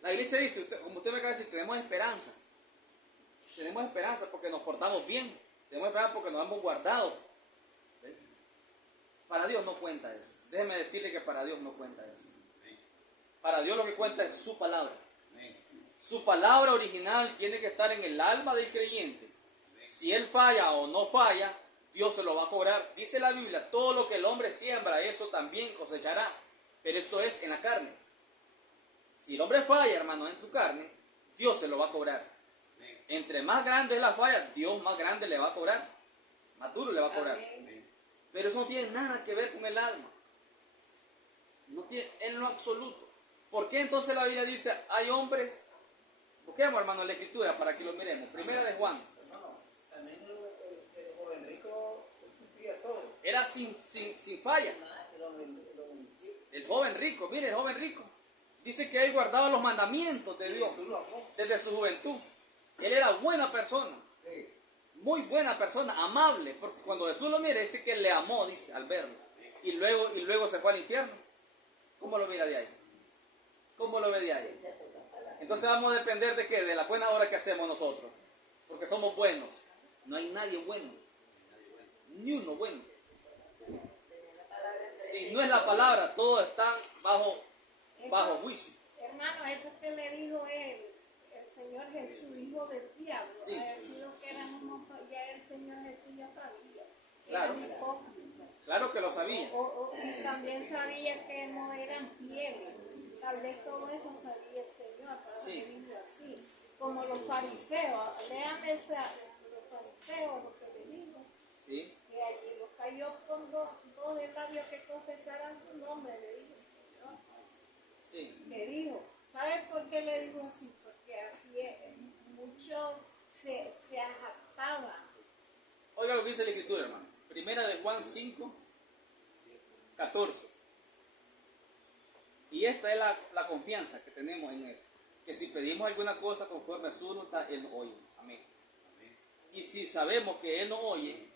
La iglesia dice, como usted me acaba de decir, tenemos esperanza. Tenemos esperanza porque nos portamos bien. Tenemos esperanza porque nos hemos guardado. ¿Sí? Para Dios no cuenta eso. Déjeme decirle que para Dios no cuenta eso. Para Dios lo que cuenta es su palabra. Su palabra original tiene que estar en el alma del creyente. Si él falla o no falla, Dios se lo va a cobrar. Dice la Biblia, todo lo que el hombre siembra, eso también cosechará. Pero esto es en la carne. Si el hombre falla, hermano, en su carne, Dios se lo va a cobrar. Entre más grande es la falla, Dios más grande le va a cobrar. Más duro le va a cobrar. Pero eso no tiene nada que ver con el alma. No tiene en lo absoluto. ¿Por qué entonces la Biblia dice, hay hombres? Busquemos, hermano, la escritura para que lo miremos. Primera de Juan. Hermano, también el joven rico cumplía todo. Era sin falla. El joven rico, mire, el joven rico. Dice que él guardaba los mandamientos de Dios desde su juventud. Él era buena persona. Muy buena persona, amable. Porque cuando Jesús lo mira, dice que le amó, dice, al verlo. Y luego se fue al infierno. ¿Cómo lo mira de ahí? ¿Cómo lo ve de ahí? Entonces vamos a depender de qué, de la buena obra que hacemos nosotros. Porque somos buenos. No hay nadie bueno. Ni uno bueno. Si no es la palabra, todos están bajo juicio. Hermano, eso que le dijo el Señor Jesús, hijo del diablo, Sí. que eran unos, ya el Señor Jesús ya sabía. Claro. Eran hipócritas. Claro que lo sabía. Y también sabía que no eran fieles. Tal vez todo eso sabía el Señor, para Sí. decirlo así. Como los fariseos, léame los fariseos, lo que le digo, Sí. que allí los cayó con dos de labios que confesaran su nombre, le dijo el Señor. Sí. Le dijo, ¿sabes por qué le digo así? Porque así es, muchos se jactaban. Oiga lo que dice la escritura, hermano. Primera de Juan 5, 14. Y esta es la confianza que tenemos en Él. Que si pedimos alguna cosa conforme a su voluntad, Él nos oye. Amén. Y si sabemos que Él nos oye,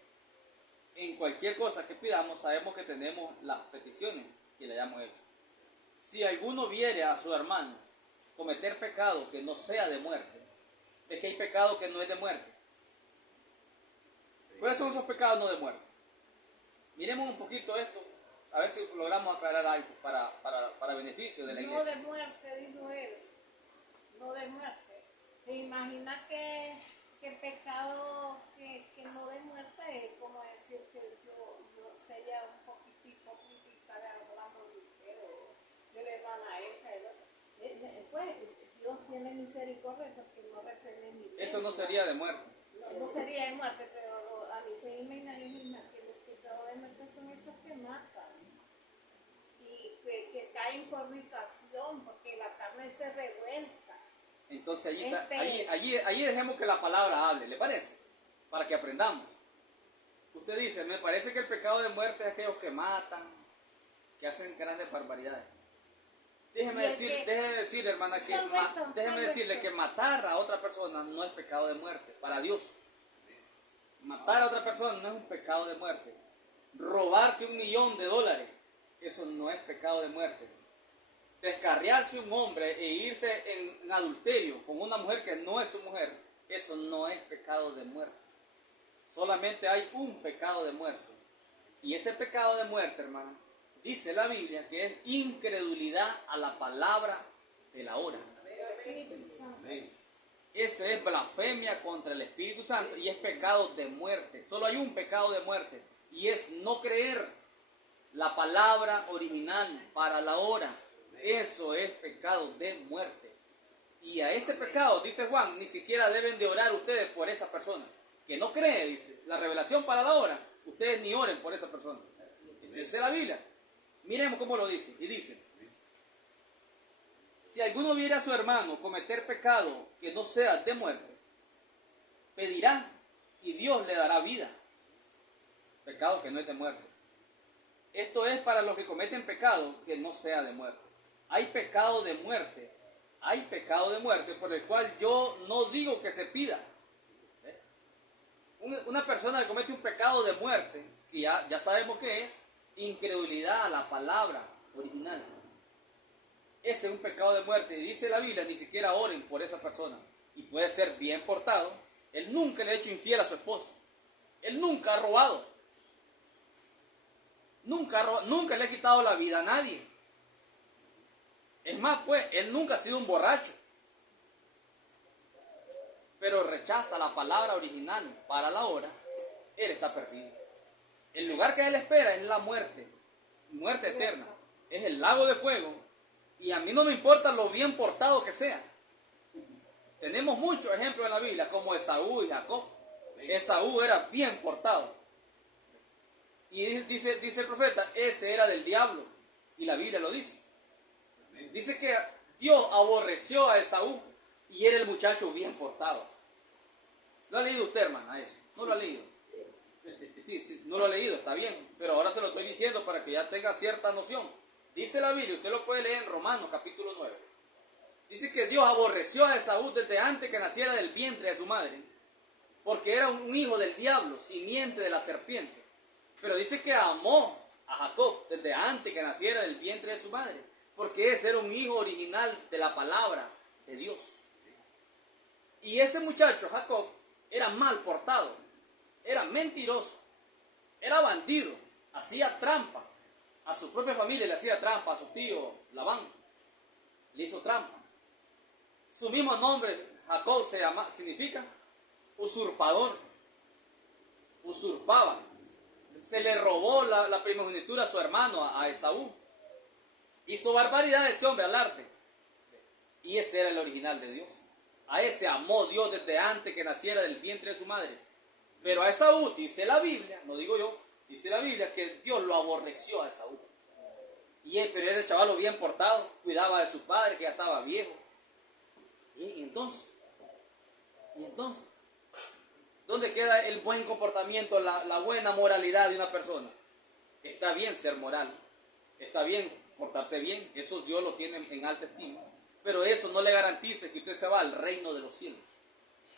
en cualquier cosa que pidamos, sabemos que tenemos las peticiones que le hayamos hecho. Si alguno viere a su hermano cometer pecado que no sea de muerte, es que hay pecado que no es de muerte. ¿Cuáles son esos pecados no de muerte? Miremos un poquito esto, a ver si logramos aclarar algo para beneficio de la No iglesia. de muerte, dijo él. No de muerte. ¿Se imagina que que el pecado que no de muerte es como decir que yo sería un poquito hipócrita y estar hablando de usted o de la hermana esa. Pues Dios tiene misericordia porque no reprende mi vida. Eso no sería de muerte. No sería de muerte, pero a mí se me imagina que los pecados de muerte son esos que matan y que caen por irritación porque la carne se revuelta. Entonces allí dejemos que la palabra hable, ¿le parece? Para que aprendamos. Usted dice, me parece que el pecado de muerte es aquellos que matan, que hacen grandes barbaridades. Déjeme decir, hermana, déjeme decirle que matar a otra persona no es pecado de muerte, para Dios. Matar a otra persona no es un pecado de muerte. Robarse $1 millón, eso no es pecado de muerte. Descarriarse un hombre e irse en adulterio con una mujer que no es su mujer, eso no es pecado de muerte. Solamente hay un pecado de muerte. Y ese pecado de muerte, hermano, dice la Biblia que es incredulidad a la palabra de la hora. Ese es blasfemia contra el Espíritu Santo y es pecado de muerte. Solo hay un pecado de muerte y es no creer la palabra original para la hora. Eso es pecado de muerte. Y a ese pecado, dice Juan, ni siquiera deben de orar ustedes por esa persona. Que no cree, dice, la revelación para la hora, ustedes ni oren por esa persona. Esa es la Biblia. Miremos cómo lo dice. Y dice, si alguno viera a su hermano cometer pecado que no sea de muerte, pedirá y Dios le dará vida. Pecado que no es de muerte. Esto es para los que cometen pecado que no sea de muerte. Hay pecado de muerte. Hay pecado de muerte por el cual yo no digo que se pida. Una persona que comete un pecado de muerte, que ya sabemos que es incredulidad a la palabra original. Ese es un pecado de muerte. Y dice la Biblia, ni siquiera oren por esa persona. Y puede ser bien portado. Él nunca le ha hecho infiel a su esposa. Él nunca ha robado. Nunca le ha quitado la vida a nadie. Es más, pues, él nunca ha sido un borracho. Pero rechaza la palabra original para la hora. Él está perdido. El lugar que él espera es la muerte. Muerte eterna. Es el lago de fuego. Y a mí no me importa lo bien portado que sea. Tenemos muchos ejemplos en la Biblia, como Esaú y Jacob. Esaú era bien portado. Y dice el profeta, ese era del diablo. Y la Biblia lo dice. Dice que Dios aborreció a Esaú y era el muchacho bien portado. ¿Lo ha leído usted, hermana, eso? ¿No lo ha leído? Sí, no lo ha leído, está bien. Pero ahora se lo estoy diciendo para que ya tenga cierta noción. Dice la Biblia, usted lo puede leer en Romanos capítulo 9. Dice que Dios aborreció a Esaú desde antes que naciera del vientre de su madre. Porque era un hijo del diablo, simiente de la serpiente. Pero dice que amó a Jacob desde antes que naciera del vientre de su madre. Porque ese era un hijo original de la palabra de Dios. Y ese muchacho, Jacob, era mal portado. Era mentiroso. Era bandido. Hacía trampa. A su propia familia le hacía trampa. A su tío Labán le hizo trampa. Su mismo nombre, Jacob, significa usurpador. Usurpaba. Se le robó la primogenitura a su hermano, a Esaú. Hizo barbaridad ese hombre al arte. Y ese era el original de Dios. A ese amó Dios desde antes que naciera del vientre de su madre. Pero a Esaú, dice la Biblia, no digo yo, dice la Biblia que Dios lo aborreció a Esaú. Pero era el chaval bien portado, cuidaba de su padre que ya estaba viejo. Y entonces, ¿dónde queda el buen comportamiento, la buena moralidad de una persona? Está bien ser moral, está bien portarse bien, eso Dios lo tiene en alta estima, pero eso no le garantiza que usted se va al reino de los cielos.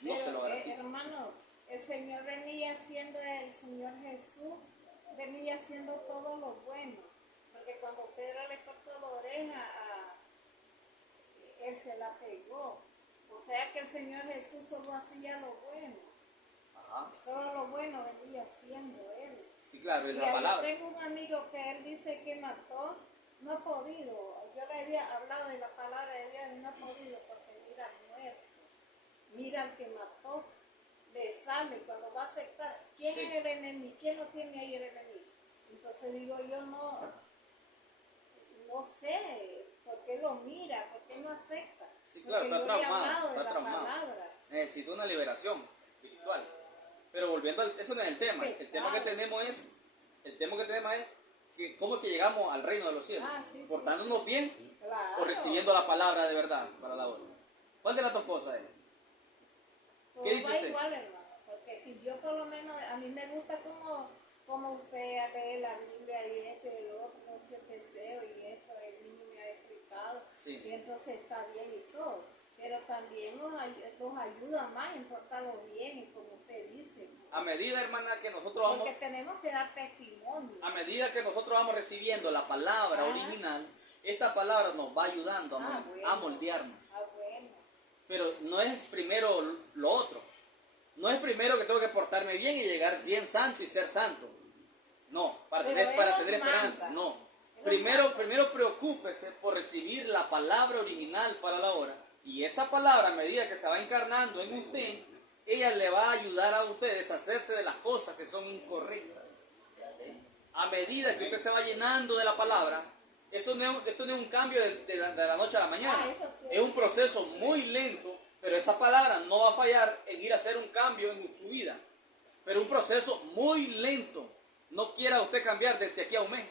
No se lo garantiza. Hermano, el Señor venía haciendo, el Señor Jesús venía haciendo todo lo bueno, porque cuando Pedro le cortó la oreja, él se la pegó. O sea que el Señor Jesús solo hacía lo bueno. Ajá. Solo lo bueno venía haciendo él. Sí, claro, es Y la palabra. tengo un amigo que él dice que mató, no ha podido. Yo le había hablado de la palabra de Dios y no ha podido porque mira al muerto, mira al que mató. le sale cuando va a aceptar. ¿Quién Sí. es el enemigo? ¿Quién no tiene ahí el enemigo? Entonces digo yo, no sé, ¿por qué lo mira? ¿Por qué no acepta? Sí, claro, Porque está yo le he traumado, hablado de está la traumado. palabra. Necesita una liberación espiritual. Pero volviendo al, eso no es el tema. El tema que tenemos es que cómo es que llegamos al reino de los cielos. Ah, sí, Portándonos sí. bien Claro. o recibiendo la palabra de verdad para la hora. ¿Cuál de las dos cosas es? Todo ¿Qué dice va usted? igual, hermano, porque si yo por lo menos, a mí me gusta como usted lee la Biblia y esto y el otro, no sé, deseo y esto, el niño me ha explicado, Sí. y entonces está bien y todo, pero también nos ayuda más en portarlo bien y como usted dice, A medida, hermana, que nosotros vamos, porque tenemos que dar testimonio. a medida que nosotros vamos recibiendo la palabra Ah. original, esta palabra nos va ayudando Ah, bueno. a moldearnos. Ah, bueno. Pero no es primero lo otro. No es primero que tengo que portarme bien y llegar bien santo y ser santo. No, para Pero tener Él nos esperanza. manda. No. Él nos Primero preocúpese por recibir la palabra original para la hora. Y esa palabra, a medida que se va encarnando en usted, ella le va a ayudar a usted a deshacerse de las cosas que son incorrectas. A medida que usted se va llenando de la palabra, esto no es un cambio de la noche a la mañana. Ah, eso sí. Es un proceso muy lento, pero esa palabra no va a fallar en ir a hacer un cambio en su vida. Pero un proceso muy lento. No quiera usted cambiar desde aquí a un mes,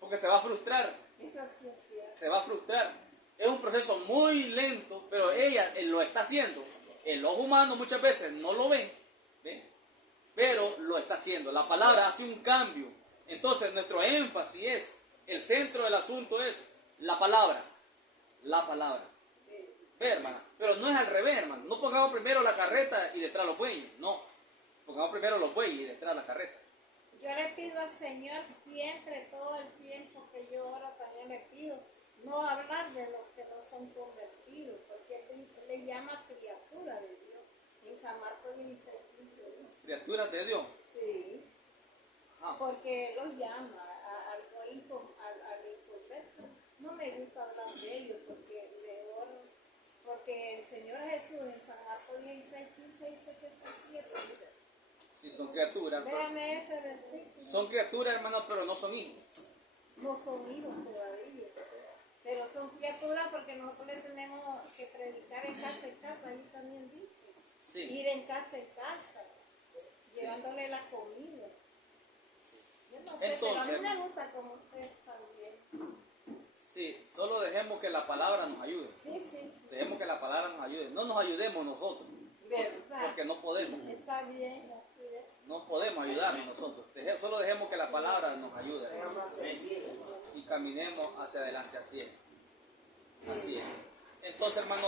porque se va a frustrar. Eso sí es cierto. Se va a frustrar. Es un proceso muy lento, pero él lo está haciendo. El ojo humano muchas veces no lo ve, ¿ve? Pero lo está haciendo. La palabra hace un cambio. Entonces nuestro énfasis es, el centro del asunto es la palabra. La palabra. Ve, hermana. Pero no es al revés, hermano. No pongamos primero la carreta y detrás los bueyes. No. Pongamos primero los bueyes y detrás la carreta. Yo le pido al Señor siempre, todo el tiempo que yo oro, también le pido no hablar de los que no son convertidos, porque Él le llama criatura de Dios. En San Marcos 16, 15 dice. Criaturas de Dios. Sí, Ah, porque Él los llama al inconverso. No me gusta hablar de ellos, porque el Señor Jesús en San Marcos 16, 15 dice que son criaturas. sí, son criaturas. Véame ese versículo. Son criaturas, hermano, pero no son hijos. No son hijos todavía, pero son criaturas porque nosotros le tenemos que predicar en casa, ahí también dice, Sí. ir en casa, llevándole la comida. Yo no sé, Entonces, pero a mí me gusta como usted también. Sí, solo dejemos que la palabra nos ayude. Sí, Dejemos que la palabra nos ayude. No nos ayudemos nosotros. verdad. Porque no podemos. Está bien, así es. No podemos ayudarnos nosotros. Solo dejemos que la palabra nos ayude. Y caminemos hacia adelante. Así es. Así es. Entonces, hermano,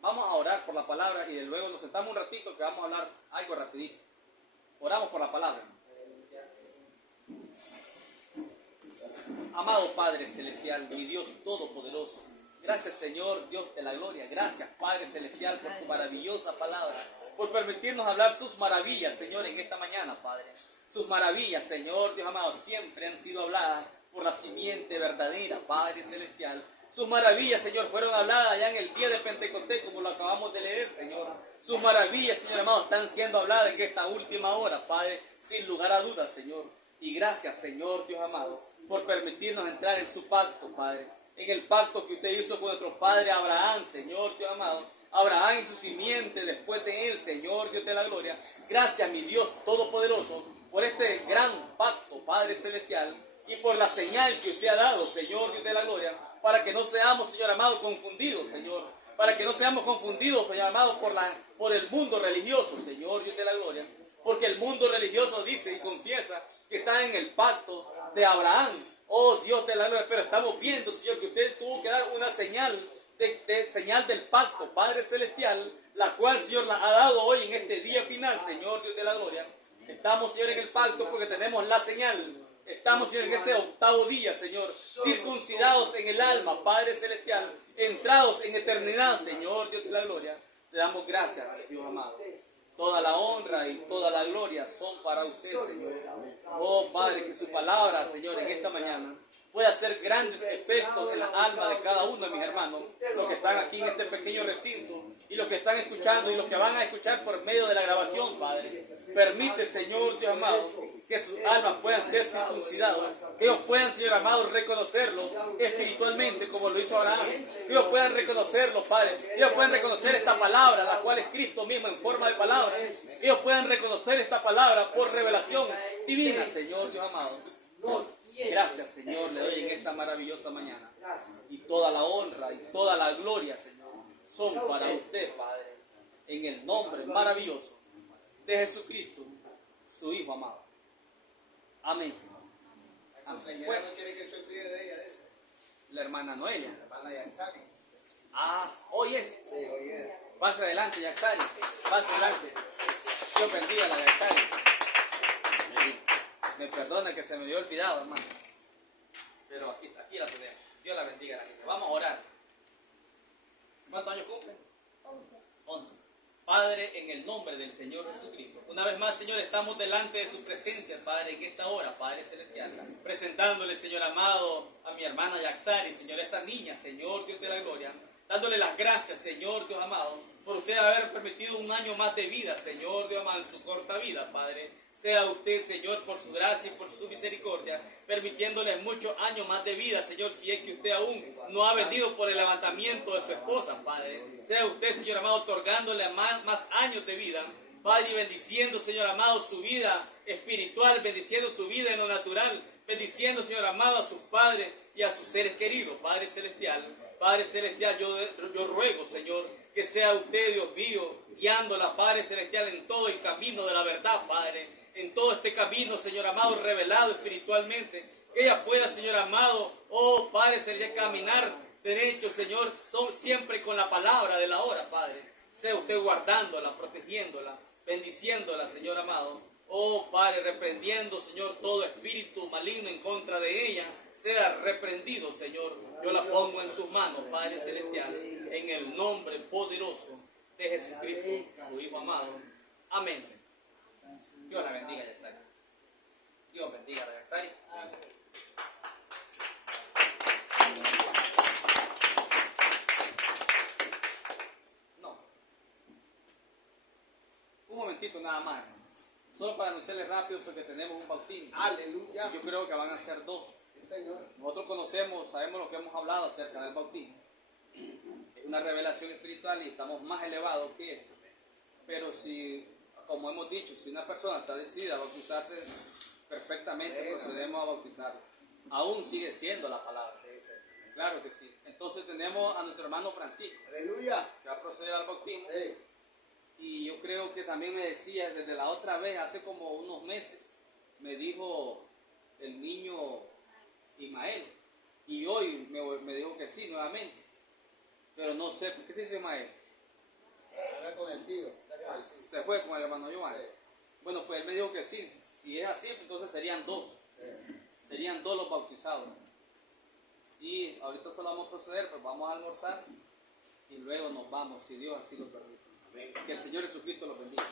vamos a orar por la palabra y de luego nos sentamos un ratito que vamos a hablar algo rapidito. Oramos por la palabra. Amado Padre Celestial, mi Dios Todopoderoso, gracias Señor, Dios de la gloria, gracias Padre Celestial por tu maravillosa palabra, por permitirnos hablar sus maravillas, Señor, en esta mañana, Padre. Sus maravillas, Señor, Dios amado, siempre han sido habladas por la simiente verdadera, Padre Celestial. Sus maravillas, Señor, fueron habladas ya en el día de Pentecostés, como lo acabamos de leer, Señor. Sus maravillas, Señor amado, están siendo habladas en esta última hora, Padre, sin lugar a dudas, Señor. Y gracias, Señor, Dios amado, por permitirnos entrar en su pacto, Padre. En el pacto que usted hizo con nuestro Padre Abraham, Señor, Dios amado. Abraham y su simiente después de él, Señor, Dios de la gloria. Gracias, mi Dios Todopoderoso, por este gran pacto, Padre Celestial. Y por la señal que usted ha dado, Señor, Dios de la gloria. Para que no seamos, Señor amado, confundidos, Señor. Para que no seamos confundidos, Señor amado, por el mundo religioso, Señor, Dios de la gloria. Porque el mundo religioso dice y confiesa que está en el pacto de Abraham. Oh Dios de la gloria, pero estamos viendo, Señor, que usted tuvo que dar una señal, señal del pacto, Padre Celestial, la cual, Señor, la ha dado hoy en este día final, Señor, Dios de la gloria. Estamos, Señor, en el pacto porque tenemos la señal. Estamos, Señor, en ese octavo día, Señor, circuncidados en el alma, Padre Celestial, entrados en eternidad, Señor, Dios de la gloria. Te damos gracias, Dios amado. Toda la honra y toda la gloria son para usted, Señor. Oh, Padre, que su palabra, Señor, en esta mañana puede hacer grandes efectos en la alma de cada uno de mis hermanos, los que están aquí en este pequeño recinto y los que están escuchando y los que van a escuchar por medio de la grabación, Padre. Permite, Señor Dios amado, que sus almas puedan ser circuncidadas, que ellos puedan, Señor amado, reconocerlos espiritualmente como lo hizo Abraham, que ellos puedan reconocerlos, Padre, que ellos puedan reconocer esta palabra, la cual es Cristo mismo en forma de palabra, que ellos puedan reconocer esta palabra por revelación divina, Señor Dios amado. Gracias, Señor, le doy en esta maravillosa mañana. Y toda la honra y toda la gloria, Señor, son para usted, Padre, en el nombre maravilloso de Jesucristo, su Hijo amado. Amén, Señor. Amén. Bueno, no quiere que se olvide de ella, esa. La hermana Noelia. La hermana Yaxani. Hoy es. Sí, oye. Pase adelante, Yaxari. Pase adelante. Dios bendiga a la Yaxari. Me perdona que se me dio olvidado, hermano. Pero aquí la tenemos. Dios la bendiga a la gente. Vamos a orar. ¿Cuántos años cumple? 11. Padre, en el nombre del Señor Jesucristo. Una vez más, Señor, estamos delante de su presencia, Padre, en esta hora, Padre Celestial. Presentándole, Señor amado, a mi hermana Yaxari, Señor, a esta niña, Señor Dios de la gloria. Dándole las gracias, Señor Dios amado, por usted haber permitido un año más de vida, Señor Dios amado, en su corta vida, Padre. Sea usted, Señor, por su gracia y por su misericordia, permitiéndole muchos años más de vida, Señor, si es que usted aún no ha venido por el levantamiento de su esposa, Padre. Sea usted, Señor amado, otorgándole más años de vida, Padre, y bendiciendo, Señor amado, su vida espiritual, bendiciendo su vida en lo natural, bendiciendo, Señor amado, a sus padres y a sus seres queridos, Padre Celestial. Padre Celestial, yo ruego, Señor, que sea usted, Dios mío, guiándola, Padre Celestial, en todo el camino de la verdad, Padre, en todo este camino, Señor amado, revelado espiritualmente, que ella pueda, Señor amado, oh Padre Celestial, caminar derecho, Señor, siempre con la palabra de la hora, Padre. Sea usted guardándola, protegiéndola, bendiciéndola, Señor amado. Oh Padre, reprendiendo, Señor, todo espíritu maligno en contra de ella, sea reprendido, Señor. Yo la pongo en tus manos, Padre Celestial, en el nombre poderoso de Jesucristo, su Hijo amado. Amén, Señor. Dios la bendiga, Yaxari. Dios bendiga a Yaxari. No. Un momentito nada más. Solo para anunciarles rápido porque tenemos un bautismo. Aleluya. Yo creo que van a ser 2. Sí, Señor. Nosotros sabemos lo que hemos hablado acerca del bautismo. Es una revelación espiritual y estamos más elevados que esto. Pero si, como hemos dicho, si una persona está decidida a bautizarse, perfectamente procedemos a bautizarla. Aún sigue siendo la palabra. Claro que sí. Entonces tenemos a nuestro hermano Francisco, Aleluya. que va a proceder al bautismo. Sí. Y yo creo que también me decía, desde la otra vez, hace como unos meses, me dijo el niño Ismael. Y hoy me dijo que sí, nuevamente. Pero no sé, ¿por qué se hizo Ismael? Habla con el tío. Se fue con el hermano Joan. Bueno, pues él me dijo que sí. Si es así, entonces serían 2. Serían 2 los bautizados. Y ahorita solo vamos a proceder, pues vamos a almorzar y luego nos vamos, si Dios así lo permite. Que el Señor Jesucristo los bendiga.